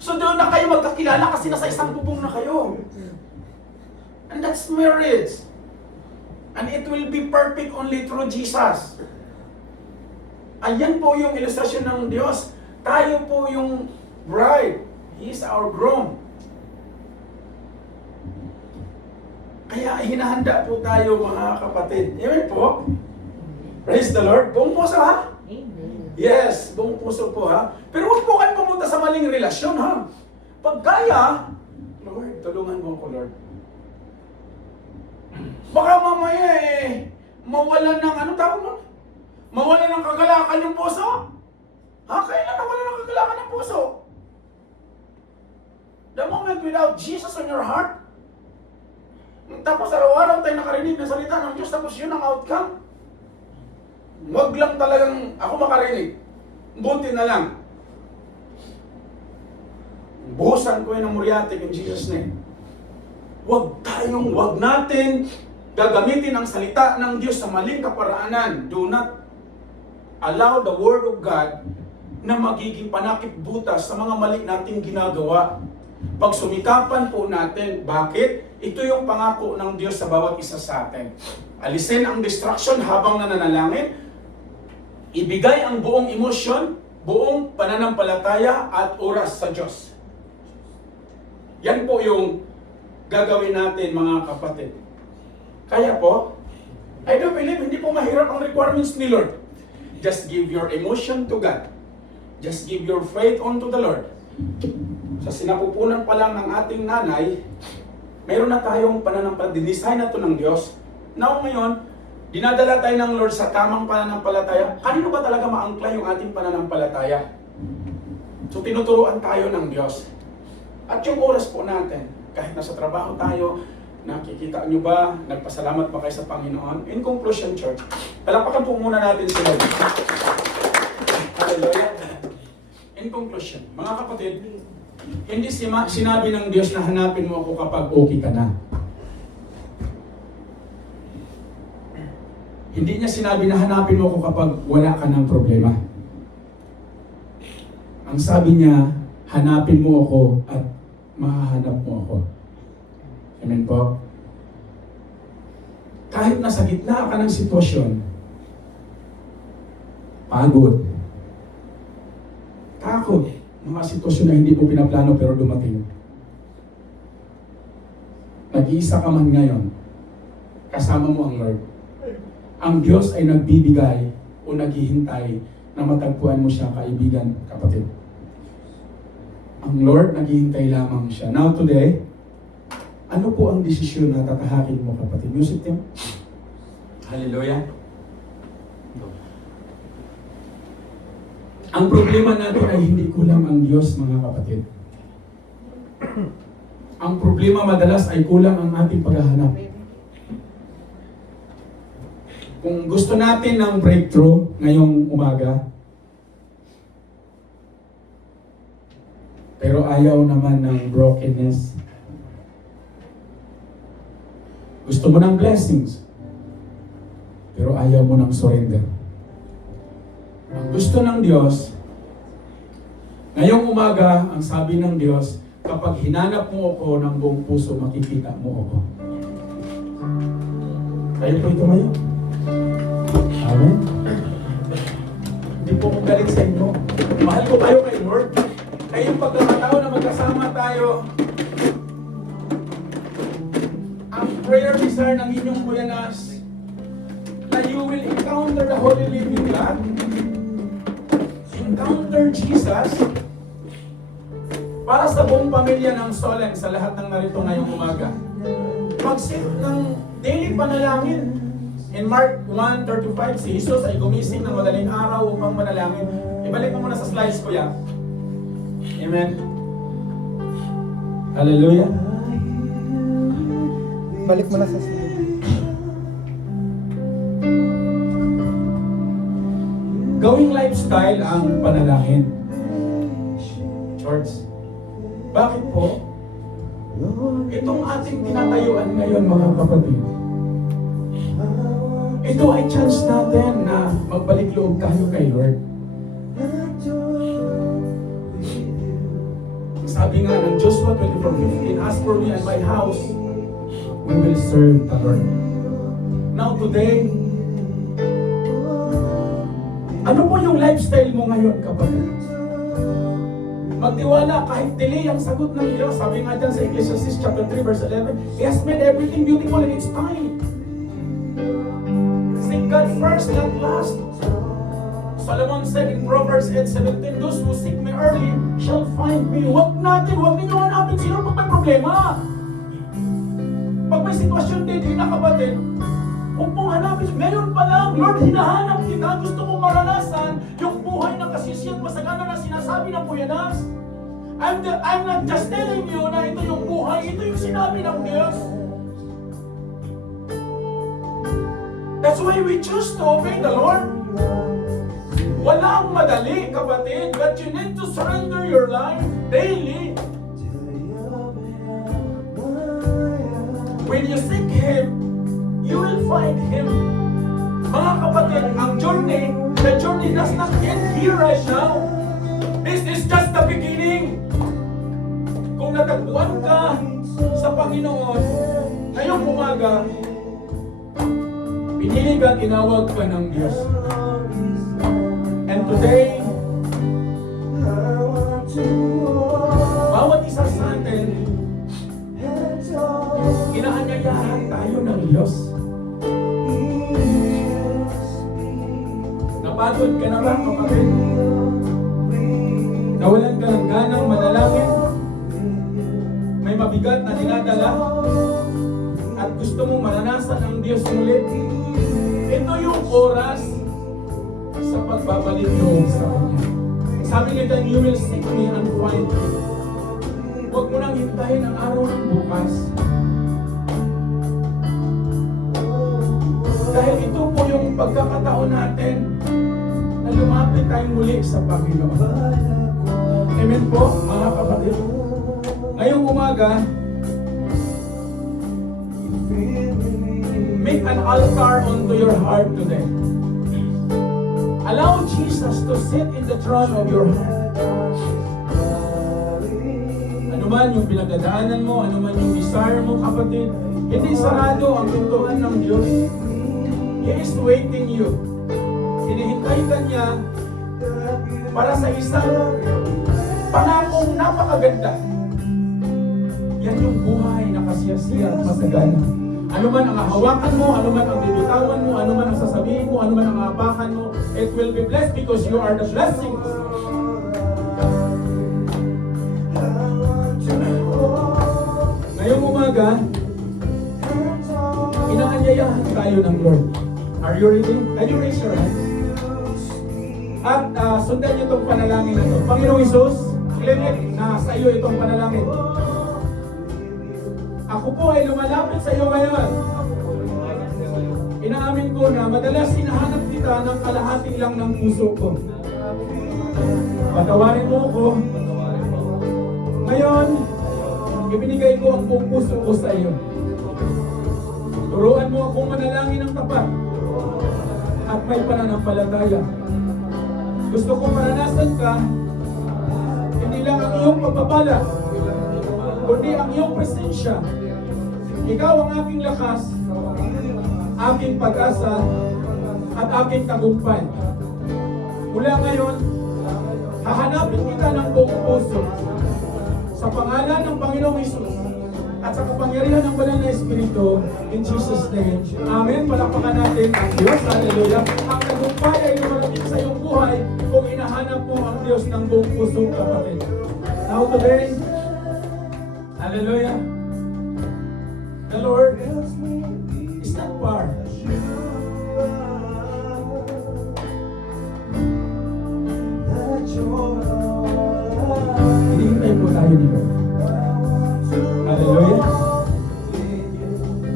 So doon na kayo magkakilala kasi nasa isang bubong na kayo. And that's marriage. And it will be perfect only through Jesus. Ayan po yung ilustrasyon ng Diyos. Tayo po yung bride. He is our groom. Kaya hinahanda po tayo mga kapatid. Amen po. Praise the Lord. Buong puso ha? Amen. Yes, buong puso po ha. Pero huwag po kayo pumunta sa maling relasyon ha. Pag kaya, Lord, tulungan mo ako Lord. Baka mamaya mawalan ng ano tawag mo? Mawalan ng kagalakan yung puso? Ha? Kailan nawalan ng kagalakan ng puso? The moment without Jesus in your heart, tapos araw-araw tayo nakarinig ng salita ng Diyos, tapos yun ang outcome. Huwag lang talagang ako makarinig. Buti na lang. Buhusan ko yun ng muriatic in Jesus' name. Huwag natin gagamitin ang salita ng Diyos sa maling kaparaanan. Do not allow the Word of God na magiging panakip butas sa mga mali nating ginagawa. Pag sumikapan po natin, bakit? Ito yung pangako ng Diyos sa bawat isa sa atin. Alisin ang distraction habang nananalangin, ibigay ang buong emosyon, buong pananampalataya at oras sa Diyos. Yan po yung gagawin natin mga kapatid. Kaya po, I do believe hindi po mahirap ang requirements ni Lord. Just give your emotion to God. Just give your faith unto the Lord. Sa sinapupunan pa lang ng ating nanay, mayroon na tayong pananampalataya. Dinesign na to ng Diyos. Now ngayon, dinadala tayo ng Lord sa tamang pananampalataya. Kanino ba talaga maangkla yung ating pananampalataya? So tinuturuan tayo ng Diyos. At yung oras po natin, kahit nasa trabaho tayo, nakikita nyo ba, nagpasalamat ba kayo sa Panginoon? In conclusion, church, palapakan po muna natin sila. Hallelujah. In conclusion, mga kapatid, hindi sinabi ng Diyos na hanapin mo ako kapag okay ka na. Hindi niya sinabi na hanapin mo ako kapag wala ka ng problema. Ang sabi niya, hanapin mo ako at mahahanap mo ako. Amen po? Kahit nasa gitna ka ng sitwasyon, pagod, takot, mga sitwasyon na hindi mo pinaplano pero dumating. Nag-iisa ka man ngayon, kasama mo ang Lord. Ang Diyos ay nagbibigay o naghihintay na matagpuan mo siya, kaibigan, kapatid. Ang Lord naghihintay lamang siya. Now today, ano po ang desisyon na tatahakin mo, kapatid? Music team? Hallelujah. Ang problema natin ay hindi kulang ang Diyos, mga kapatid. Ang problema madalas ay kulang ang ating paghahanap. Kung gusto natin ng breakthrough ngayong umaga, pero ayaw naman ng brokenness. Gusto mo ng blessings, pero ayaw mo ng surrender. Ang gusto ng Diyos, ngayong umaga, ang sabi ng Diyos, kapag hinanap mo ako ng buong puso, makikita mo ako. Kayo po ito ngayon. Amen? Hindi po kong galing sa inyo. Mahal ko kayo kay Lord. Kayong pagkakataon na magkasama tayo, ang prayer desire ng inyong kuyanas, na you will encounter the Holy Living God, encounter Jesus, para sa buong pamilya ng Solen, sa lahat ng narito ngayong umaga. Mag-sit ng daily panalangin. In Mark 1:35, si Jesus ay gumising ng madaling araw upang manalangin. Ibalik mo muna sa slides ko yan. Amen. Hallelujah. Balik mo na sa slide. Gawing lifestyle ang panalangin. Church, bakit po? Itong ating tinatayuan ngayon, mga kapatid, ito ay chance natin na magbalik loob tayo kay Lord. Sabi nga ng Joshua 24:15, as for me and my house, we will serve the Lord. Now today, ano po yung lifestyle mo ngayon, kapatid? Magtiwala kahit delay ang sagot ng Diyos. Sabi nga dyan sa Ecclesiastes chapter 3 verse 11, He has made everything beautiful in its time. Seek God first, not last. Solomon said in Proverbs 8:17, those who seek me early shall find me. Huwag ninyo hanapin sino pag may problema. Pag may sitwasyon din na, kapatid, huwag mong hanapin. Ngayon pa lang, Lord, hinahanap kita. Gusto mong maranasan yung buhay na kasisiyang masagana na sinasabi ng kuyanas. I'm not just telling you na ito yung buhay, ito yung sinabi ng Diyos. That's why we choose to obey the Lord. Walang madali, kapatid, but you need to surrender your life daily. When you seek Him, you will find Him. Mga kapatid, ang the journey does not end here right now. This is just the beginning. Kung natagpuan ka sa Panginoon, ngayong umaga, pinili ka, tinawag ka ng Diyos. And today, bawat isa sa atin, inaanyayahan tayo ng Diyos. Napapagod ka na ba, kapatid? Nawalan ka ng ganang manalangin? May mabigat na dinadala? At gusto mong maranasan ang Diyos muli? Ito yung oras sa pagbabalik mo sa Kanya. Sabi nito, you will seek me and find me. Huwag mo nang hintayin ang araw ng bukas. Dahil ito po yung pagkakataon natin na lumapit tayong muli sa Panginoon. Amen po, mga kapatid. Ngayong umaga, make an altar onto your heart today. Allow Jesus to sit in the throne of your heart. Ano man yung pinagdadaanan mo, ano man yung desire mo, kapatid, hindi sarado ang pintuan ng Diyos. He is waiting you. Hinihintay ka niya para sa isang pangakong napakaganda. Yan yung buhay na kasiyasiya at masagana. Ano man ang hawakan mo, ano man ang bibitawan mo, ano man ang sasabihin mo, ano man ang hapakan mo, it will be blessed because you are the blessing. Ngayong umaga, inaanyayahan tayo ng Lord. Are you ready? Can you raise your hands? At sundan niyo itong panalangin na ito. Panginoong Isus, Clement, na sa iyo itong panalangin. Ako po ay lumalapit sa iyo ngayon. Inaamin ko na madalas hinahanap kita ng kalahati lang ng puso ko. Patawarin mo ako. Ngayon, ibinigay ko ang buong puso ko sa iyo. Turuan mo akong manalangin ng tapat at may pananampalataya. Gusto ko maranasan ka, hindi lang ang iyong pagpapala, kundi ang iyong presensya. Ikaw ang aking lakas, aking pag-asa, at aking tagumpay. Mula ngayon, hahanapin kita ng buong puso. Sa pangalan ng Panginoong Hesus at sa kapangyarihan ng Banal na Espiritu, in Jesus' name. Amen. Palakpakan natin ang Diyos. Hallelujah. Ang tagumpay ay lumarating sa iyong buhay kung inahanap mo ang Diyos ng buong puso, kapatid. Now today, hallelujah, the Lord is not far. Hinihintay po tayo dito. Hallelujah.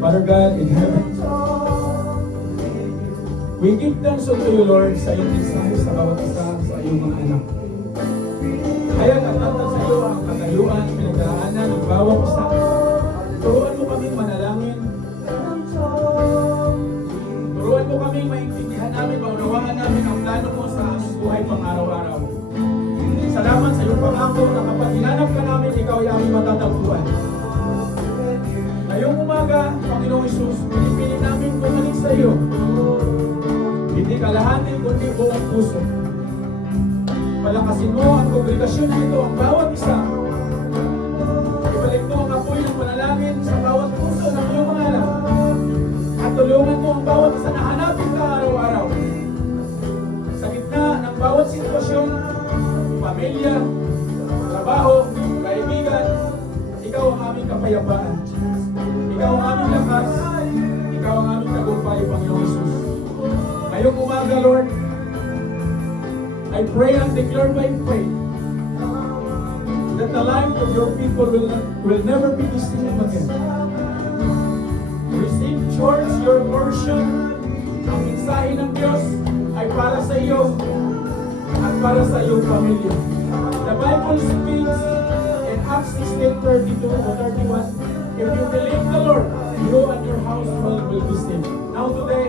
Father God in heaven, we give thanks unto you, Lord, sa iyong mensahe sa bawat isa sa iyong mga anak. Kaya natatan sa iyo ang kagayuan, pinagdaanan ng bawat isa. Turuan mo kaming manalangin. Turuan mo kaming maintindihan namin, maunawaan namin ang plano mo sa aming buhay pang araw-araw. Salamat sa iyong pangako na kapag hinanap ka namin, ikaw ay aming matatagpuan. Ngayong umaga, Panginoong Hesus, pinipili namin bumalik sa iyo. Hindi kalahati, kundi buong puso. Palakasin mo ang kongregasyon na ito, ang bawat isa. Ibalik mo ang apoy ng panalangin sa bawat puso ng iyong mga anak. At tulungan mo ang bawat isa na hanapin ka araw-araw. Sa gitna ng bawat sitwasyon, pamilya, trabaho, kaibigan, ikaw ang aming kapayapaan. Ikaw ang aming lakas. Ikaw ang aming tagumpay, Panginoong Hesus. Ngayong umaga, Lord, I pray and declare by faith that the life of your people will never be the same again. Receive, Church, your portion. Ang mensahe ng Diyos ay para sa iyo at para sa iyong pamilya. The Bible speaks in Acts 16:32 or 31, if you believe the Lord, you and your household will be saved. Now today,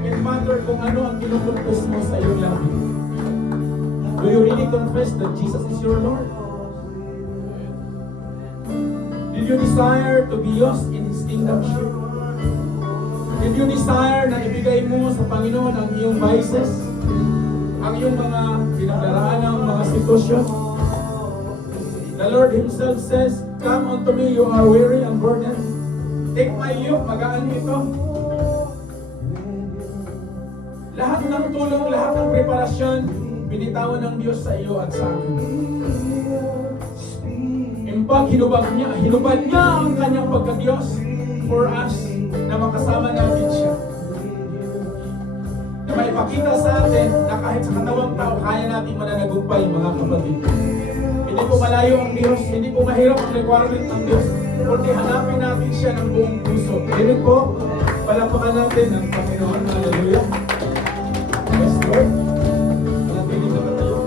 it matters kung ano ang kinukumpos mo sa iyong labi. Do you really confess that Jesus is your Lord? Did you desire to be used in His kingdom ship? Did you desire na ibigay mo sa Panginoon ang iyong vices? Ang iyong mga pinagdaraan ng mga sitwasyon? The Lord Himself says, "Come unto me, you are weary and burdened. Take my yoke, magaan ito." Lahat ng ng tulong, lahat ng preparasyon, binitawan ng Diyos sa iyo at sa akin. Impag, hinubad niya ang kanyang pagka-Diyos for us na makasama natin siya. Na may pakita sa atin na kahit sa katawang tao, kaya natin mananagumpay, mga kapatid. Hindi po malayo ang Diyos, hindi po mahirap ang requirement ng Diyos, kundi hanapin natin siya ng buong puso. Amen po, palapakan natin ang Panginoon. Hallelujah. Yes, Lord. Manatiling na tayo.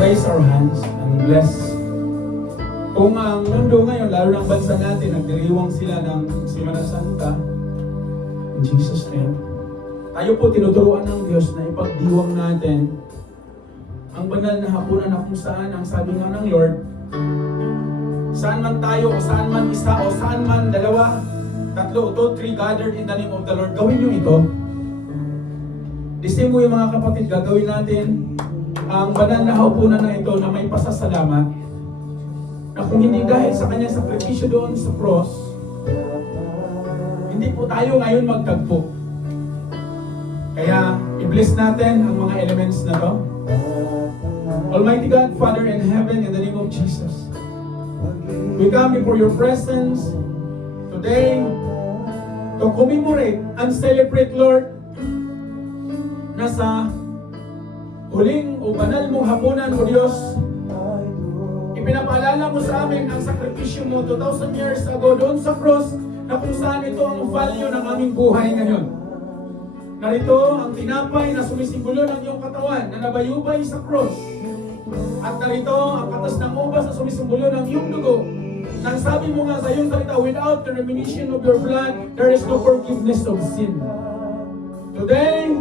Raise our hands and bless. Kung ang mundo ngayon, lalo ng bansa natin, nagdiriwang sila ng Semana Santa, in Jesus' name, tayo po tinuturuan ng Diyos na ipagdiwang natin ang banal na hapunan na kung saan ang sabi nga ng Lord, saan man tayo o saan man isa o saan man dalawa, tatlo o two, three gathered in the name of the Lord, gawin nyo ito. The same way mga kapatid, gagawin natin ang banal na hapunan na ito na may pasasalamat na kung hindi dahil sa kanyang sakripisyo doon sa cross, hindi po tayo ngayon magtagpo. Kaya i-bless natin ang mga elements na to. Almighty God, Father in heaven, in the name of Jesus, we come before your presence today to commemorate and celebrate, Lord, na sa huling o banal mong hapunan, O Diyos, ipinapaalala mo sa amin ang sakripisyo mo 2,000 years ago doon sa cross na kung saan ito ang value ng aming buhay ngayon. Narito ang tinapay na sumisimbolo ng iyong katawan na nabayubay sa cross. At narito ang katas ng ubas na sumisimbolo ng iyong dugo. Nang sabi mo nga sa iyong salita, without the remission of your blood, there is no forgiveness of sin. Today,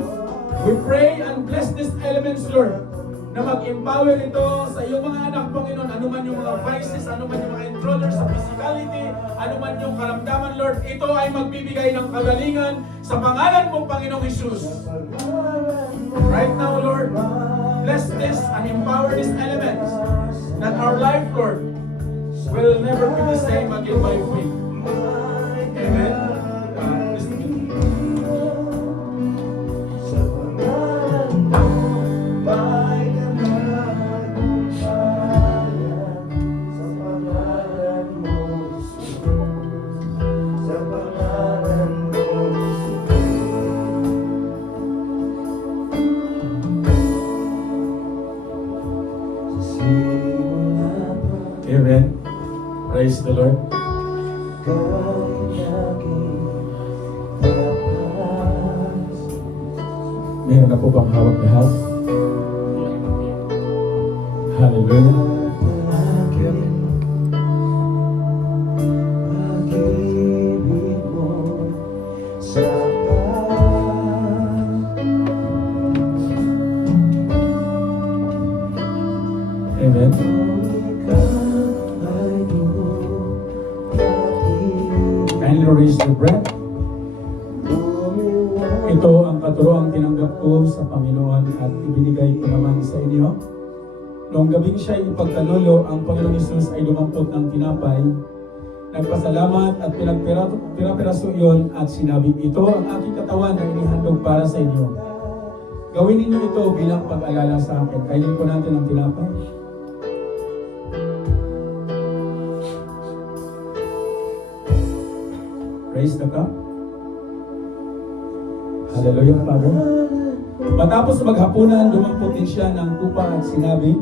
we pray and bless these elements, Lord, na mag-empower ito sa iyong mga anak, Panginoon, anuman yung mga vices, anuman yung mga intruders sa physicality, anuman yung karamdaman, Lord, ito ay magbibigay ng kagalingan sa pangalan mong Panginoong Jesus. Right now, Lord, bless this and empower these elements that our life, Lord, will never be the same again by faith. Amen. Amen. Praise the Lord. Meron na po bang hawak lahat? Hallelujah. Amen. Kindly raise the bread. Ito ang katuroang tinanggap ko sa Panginoon at ibinigay ko naman sa inyo. Noong gabing siya ipagkalulo, ang Panginoong Hesus ay dumampot ng tinapay, nagpasalamat at pinagpiraso iyon at sinabi, ito ang aking katawan na inihandog para sa inyo. Gawin ninyo ito bilang pag-alala sa akin. Kainin po natin ang tinapay. Praise the God. Hallelujah, Father. Matapos maghapunan, dumampot din siya ng kupa at sinabi,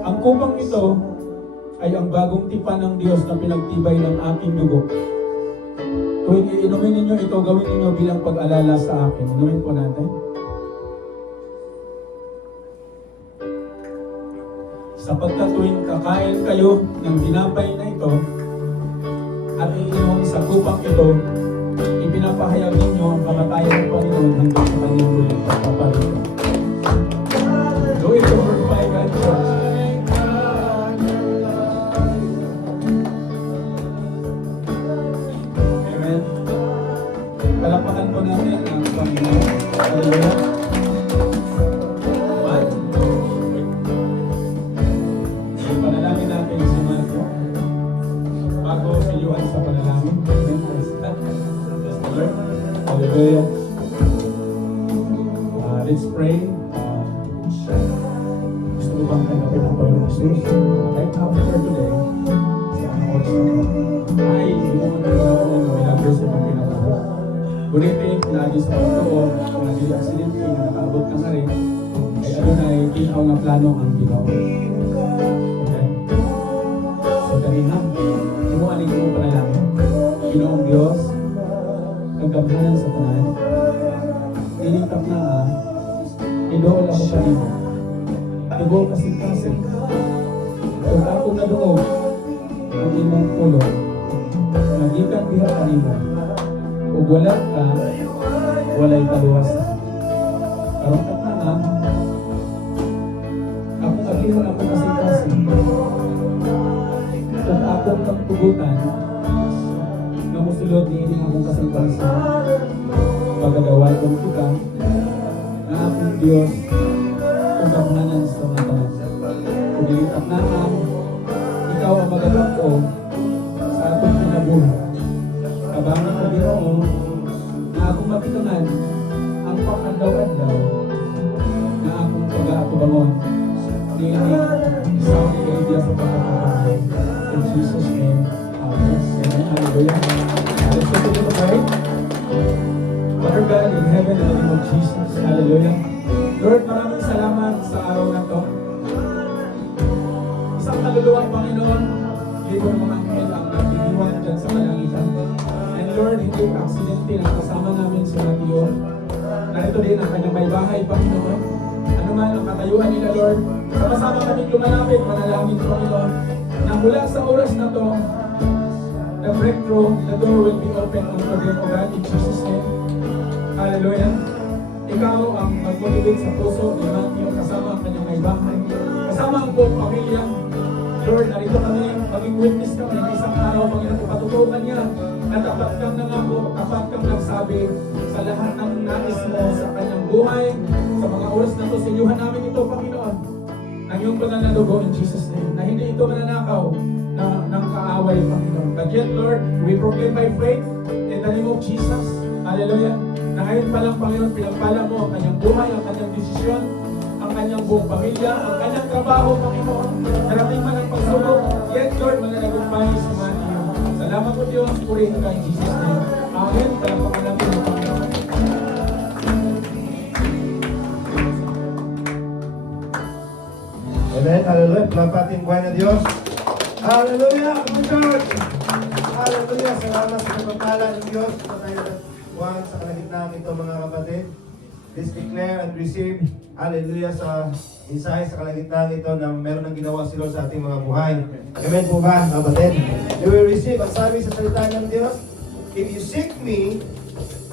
ang kupang ito ay ang bagong tipan ng Diyos na pinagtibay ng aking dugo. Tuwing iinumin ninyo ito, gawin ninyo bilang pag-alala sa akin. Inumin po natin. Sapagkat tuwing kakain kayo ng tinapay na ito at iinom sa kupang ito, ipinapahayag ninyo ang kamatayan ng Panginoon hanggang sa kanyang muling pagpapalit. Go into glorify God, church. Amen. Palakpakan po natin ang Panginoon. Hallelujah. Panalangin natin si Marco. Bago siluhan sa panalangin. Hallelujah. Let's pray. Gusto ko bang tanggapin ang Panginoon Jesus? Right after today, sa mga oras na ay limunan na ako ng milagro sa mga pinagawa. Ngunit lagi sa Panginoon, kung naging aksidente na nakaabot ka na rin, ay ano na ay tinaw na plano ang ginawa. Okay? So kanina, himuanin ko panalangin. Ginoong Diyos, nagkamhanan sa tanan, nilitap na idool ako kanina. Ibo kasi kung akong nadoog ang imong pulo, nagikan diha kanina, ug wala ka, walay kaluwasan. Karong katanga, akong aglihon ako kasi kung akong nagtugutan, na musulod ni akong kasing-kasing, pagagawa kong kita, na akong Diyos, kung kaphanan sa mga tanan. Kung nilitap na ikaw ang magagat ko sa atong pinabuhay. Kabangan ko Ginoo na akong mapitungan ang pang-adlaw-adlaw na akong pag-aatubangon. Niinig isang iglesia sa pagkakabahay. In Jesus' name, amen. Amen. Hallelujah. Let's continue to pray. Father God in heaven, in the name of Jesus. Hallelujah. Lord, maraming salamat sa araw na to. Isang kaluluwang Panginoon, libon mga anghel ang nagdidiwan dyan sa kalangitan. And Lord, hindi aksidente na kasama namin si Mateo. Narito din ang kanyang may bahay, Panginoon. Ano man ang katayuan nila, Lord, sama-sama kami lumalapit, manalangin, Panginoon, na mula sa oras na to, the breakthrough, the door will be open unto them, O God, in Jesus' name. Hallelujah. Ikaw ang mag-motivate sa puso ni Matthew kasama ang kanyang may bahay, kasama ang buong pamilya. Lord, narito kami, maging witness kami ng isang araw, Panginoon, ipatutukan niya na tapat kang nangako, tapat kang nagsabi sa lahat ng nais mo sa kanyang buhay, sa mga oras na to, silyuhan namin ito, Panginoon, ng iyong banal na dugo in Jesus' name, na hindi ito mananakaw ng kaaway, Panginoon. But yet, Lord, we proclaim by faith in the name of Jesus. Hallelujah. Na ngayon pa lang, Panginoon, pinagpala mo ang kanyang buhay, ang kanyang desisyon, ang kanyang buong pamilya, ang kanyang trabaho, Panginoon. Narating man ang pagsubok, yet, Lord, mananagumpay si Matthew. Salamat po, Diyos. Purihin ka in Jesus' name. Amen. Talapakan natin ang Panginoon. Amen. Hallelujah. Palapating buhay na Diyos. Hallelujah. Mga church. Hallelujah. Salamat sa pagpapala ng Diyos. Ito tayo buwan sa kalagitnaan ito, mga kapatid. Let's declare and receive, hallelujah, sa mensahe sa kalagitnaan ito na meron ng ginawa si Lord sa ating mga buhay. Amen po ba, kapatid? You will receive, ang sabi sa salita ng Diyos, if you seek me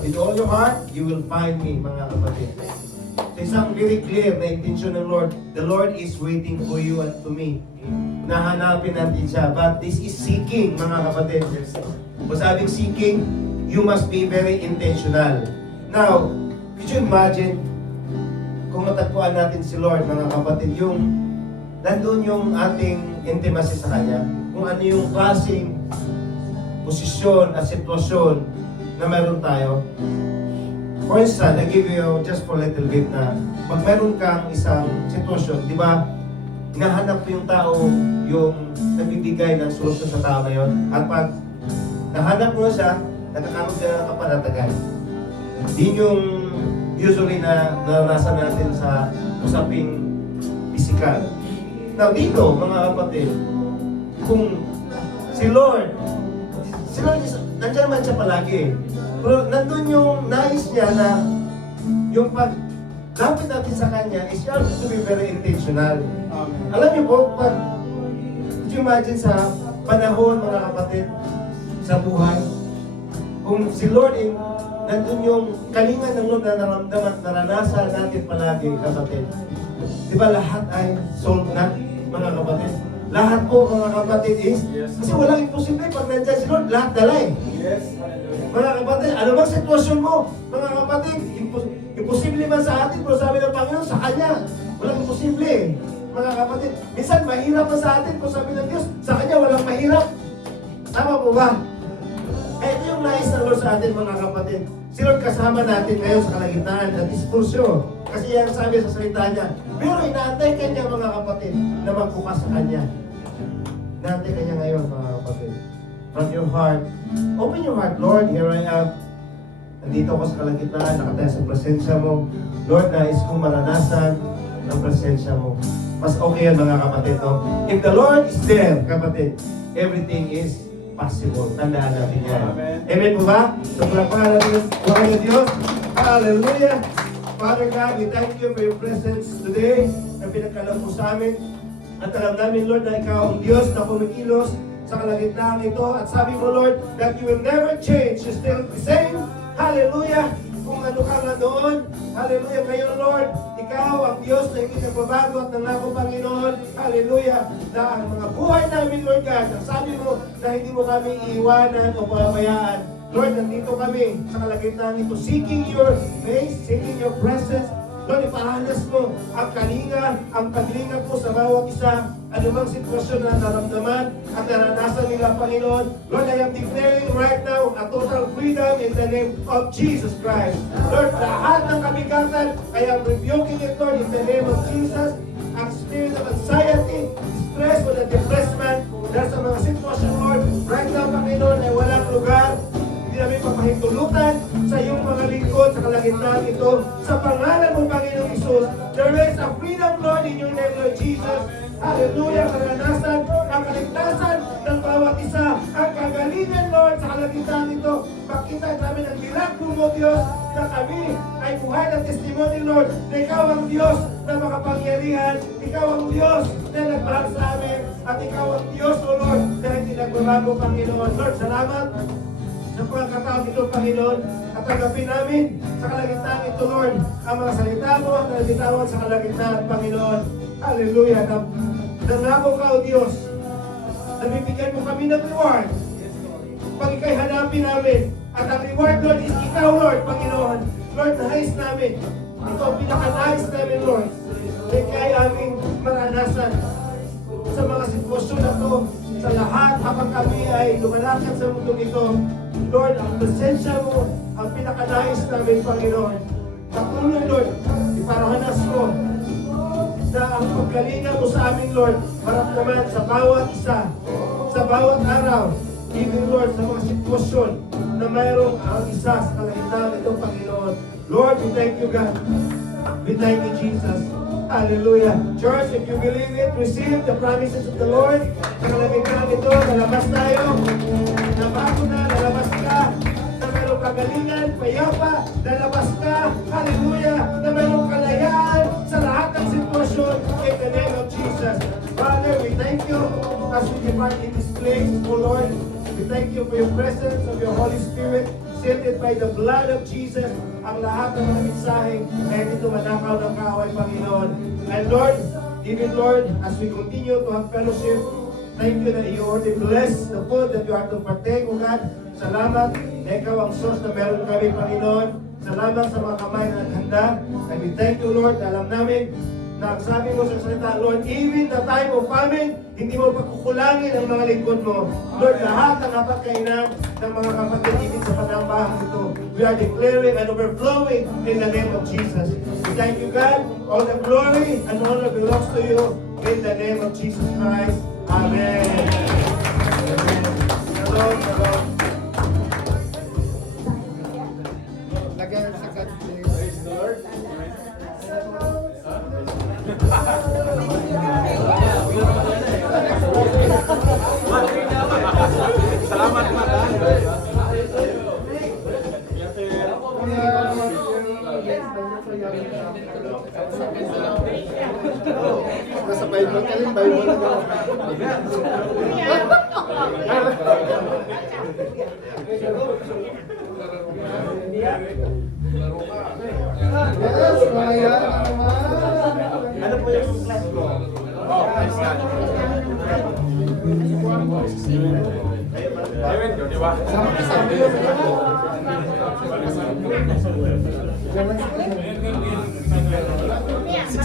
with all your heart, you will find me, mga kapatid. So isang very clear na intention ng Lord, the Lord is waiting for you and to me. Nahanapin natin siya, but this is seeking, mga kapatid. Kung sabing seeking, you must be very intentional. Now, could you imagine kung matagpuan natin si Lord, mga kapatid, yung nandun yung ating intimacy sa Kanya, kung ano yung klaseng posisyon at sitwasyon na meron tayo. For instance, I give you just for a little bit na pag meron kang isang sitwasyon, di ba, hinahanap yung tao yung nagbibigay ng solusyon sa tao na yun. At pag nahanap mo siya, nagkakaroon ka ng kapanatagan. Din yung usually na naranasan natin sa usaping physical. Now dito, mga kapatid, kung si Lord nandiyan naman siya palagi. Pero nandun yung nais niya na yung pag-lapit natin sa Kanya is you have to be very intentional. Alam niyo po, could you imagine sa panahon, mga kapatid, sa buhay, Kung si Lord, nandun yung kalinga ng Lord na naramdaman, naranasan natin palagi, kapatid. Di ba lahat ay solved na, mga kapatid? Lahat po, mga kapatid, is, kasi walang imposible pag nandiyan si Lord, lahat dalay. Yes. Mga kapatid, ano bang sitwasyon mo? Mga kapatid, imposible man sa atin, pero sabi ng Panginoon, sa Kanya, walang imposible. Mga kapatid, minsan mahirap man sa atin, pero sabi ng Diyos, sa Kanya walang mahirap. Tama po ba? Eh, ito yung nais ng Lord sa atin, mga kapatid. Si Lord kasama natin ngayon sa kalagitnaan, that is for sure. Kasi yan sabi sa salita niya. Pero inaantay kanya, mga kapatid, na magbukas sa Kanya. Inaantay kanya ngayon, mga kapatid. From your heart, open your heart, Lord, here I am. Nandito ako sa kalagitnaan, nakatayo sa presensya mo. Lord, nais kong maranasan ng presensya mo. Mas okay yan, mga kapatid. No? If the Lord is there, kapatid, everything is possible. Tandaan natin yan. Amen po ba? So, palakpakan natin ang buhay ng Diyos. Hallelujah! Father God, we thank you for your presence today na pinagkalam mo sa amin. At alam namin, Lord, na ikaw ang Diyos na kumikilos sa kalagitnaan ito. At sabi mo, Lord, that you will never change. You're still the same. Hallelujah! Kung ano ka nga noon. Hallelujah! Ngayon, Lord, ikaw ang Diyos na hindi nagbabago at nangako, Panginoon. Hallelujah! Na ang mga buhay namin, Lord God, ang sabi mo na hindi mo kami iiwanan o pabayaan. Lord, nandito kami sa kalagitnaan ito, seeking your face, seeking your presence. Lord, ipahalas mo ang kalinga, ang paglinga po sa bawat isa, anumang sitwasyon na naramdaman at naranasan nila, Panginoon. Lord, I am declaring right now a total freedom in the name of Jesus Christ. Lord, lahat ng kabigatan, I am rebuking it, Lord, in the name of Jesus. Ang spirit of anxiety, stress, o the depressed man, dahil sa mga sitwasyon, Lord, right now, Panginoon, ay walang lugar. Hindi namin papahintulutan sa iyong mga lingkod sa kalagitnaan ito. Sa pangalan mo, Panginoong Isus, there is a freedom, Lord, in your name, Lord Jesus. Hallelujah, karanasan, ang kaligtasan ng bawat isa, ang kagalingan, Lord, sa kalagitnaan ito. Makita namin ang milagro mo, Diyos, na kami ay buhay na testimony, Lord, na ikaw ang Diyos na makapangyarihan, ikaw ang Diyos na nagmahal sa amin, at ikaw ang Diyos, O Lord, na hindi nagbabago, Panginoon. Lord, salamat sa pagkakataon ito, Panginoon, at tanggapin namin sa kalagitnaan ito, Lord, ang mga salita mo at nalitawan sa kalagitnaan, Panginoon. Hallelujah. Nangako ka, O Diyos, na bibigyan mo kami ng reward pag ikay hanapin namin. At ang reward, Lord, is ikaw, Lord, Panginoon. Lord, nais namin. Ito ang pinaka-nais namin, Lord, na ikay aming maranasan sa mga sitwasyon na ito, sa lahat habang kami ay lumalakad sa mundo ito. Lord, ang presensya mo, ang pinaka-nais namin, Panginoon. Patuloy, Lord, iparahanas mo na ang pagkalinga mo sa amin, Lord, maramdaman sa bawat isa, sa bawat araw, even, Lord, sa mga sitwasyon na mayroong ang isa sa kalagitnaan ito, Panginoon. Lord, we thank you, God. We thank you, Jesus. Hallelujah. Church, if you believe it, receive the promises of the Lord. Sa kalagitnaan ito, lalabas tayo. Nabago na, lalabas ka. Na mayroong kagalingan, payapa, lalabas ka. Hallelujah. Na mayroong kalayaan sa lahat ng sitwasyon. In the name of Jesus. Father, we thank you as we depart in this place, O Lord. We thank you for your presence of your Holy Spirit. Sealed by the blood of Jesus, ang lahat ng mga mensaheng na hindi tumanakaw ng kaaway, Panginoon. And Lord, even Lord, as we continue to have fellowship, thank you that you already bless the food that you are to partake, O God. Salamat na ikaw ang source na meron kami, Panginoon. Salamat sa mga kamay na naghanda. And we thank you, Lord, na alam namin na ang sabi mo sa salita, Lord, even the time of famine, hindi mo pagkukulangin ang mga lingkod mo. Lord, lahat ng napagkainan ng mga kapatid, even sa panambahan ito, we are declaring and overflowing in the name of Jesus. We thank you, God. All the glory and honor belongs to you in the name of Jesus Christ. Amen. Shalom, shalom. Lagyan sa cut, please. Praise the Lord. Salamat, Mata. Nasa Bible ka rin, Bible na ako. Yes, mga yan naman. Ano po yung class ko? Oh, nice na. Ayun, di ba?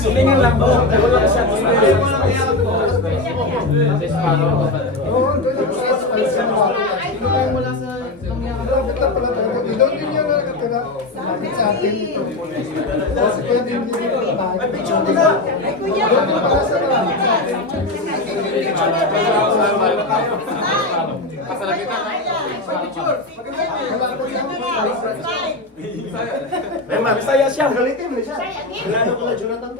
Silingan lang po. Wala siya. Oo, doon yung stress pa sa mga. Dito tayo mula sa nangyayari. Dito pala tayo. Dito din yun na nakatira. Lapit sa atin ito. Kasi pwede yung dito tayo. Ay, picture mo na! Ay, kuya! Dito pala sa lapit sa atin. Bisaya siya. Galitin mo siya. Wala na pala, Jonathan.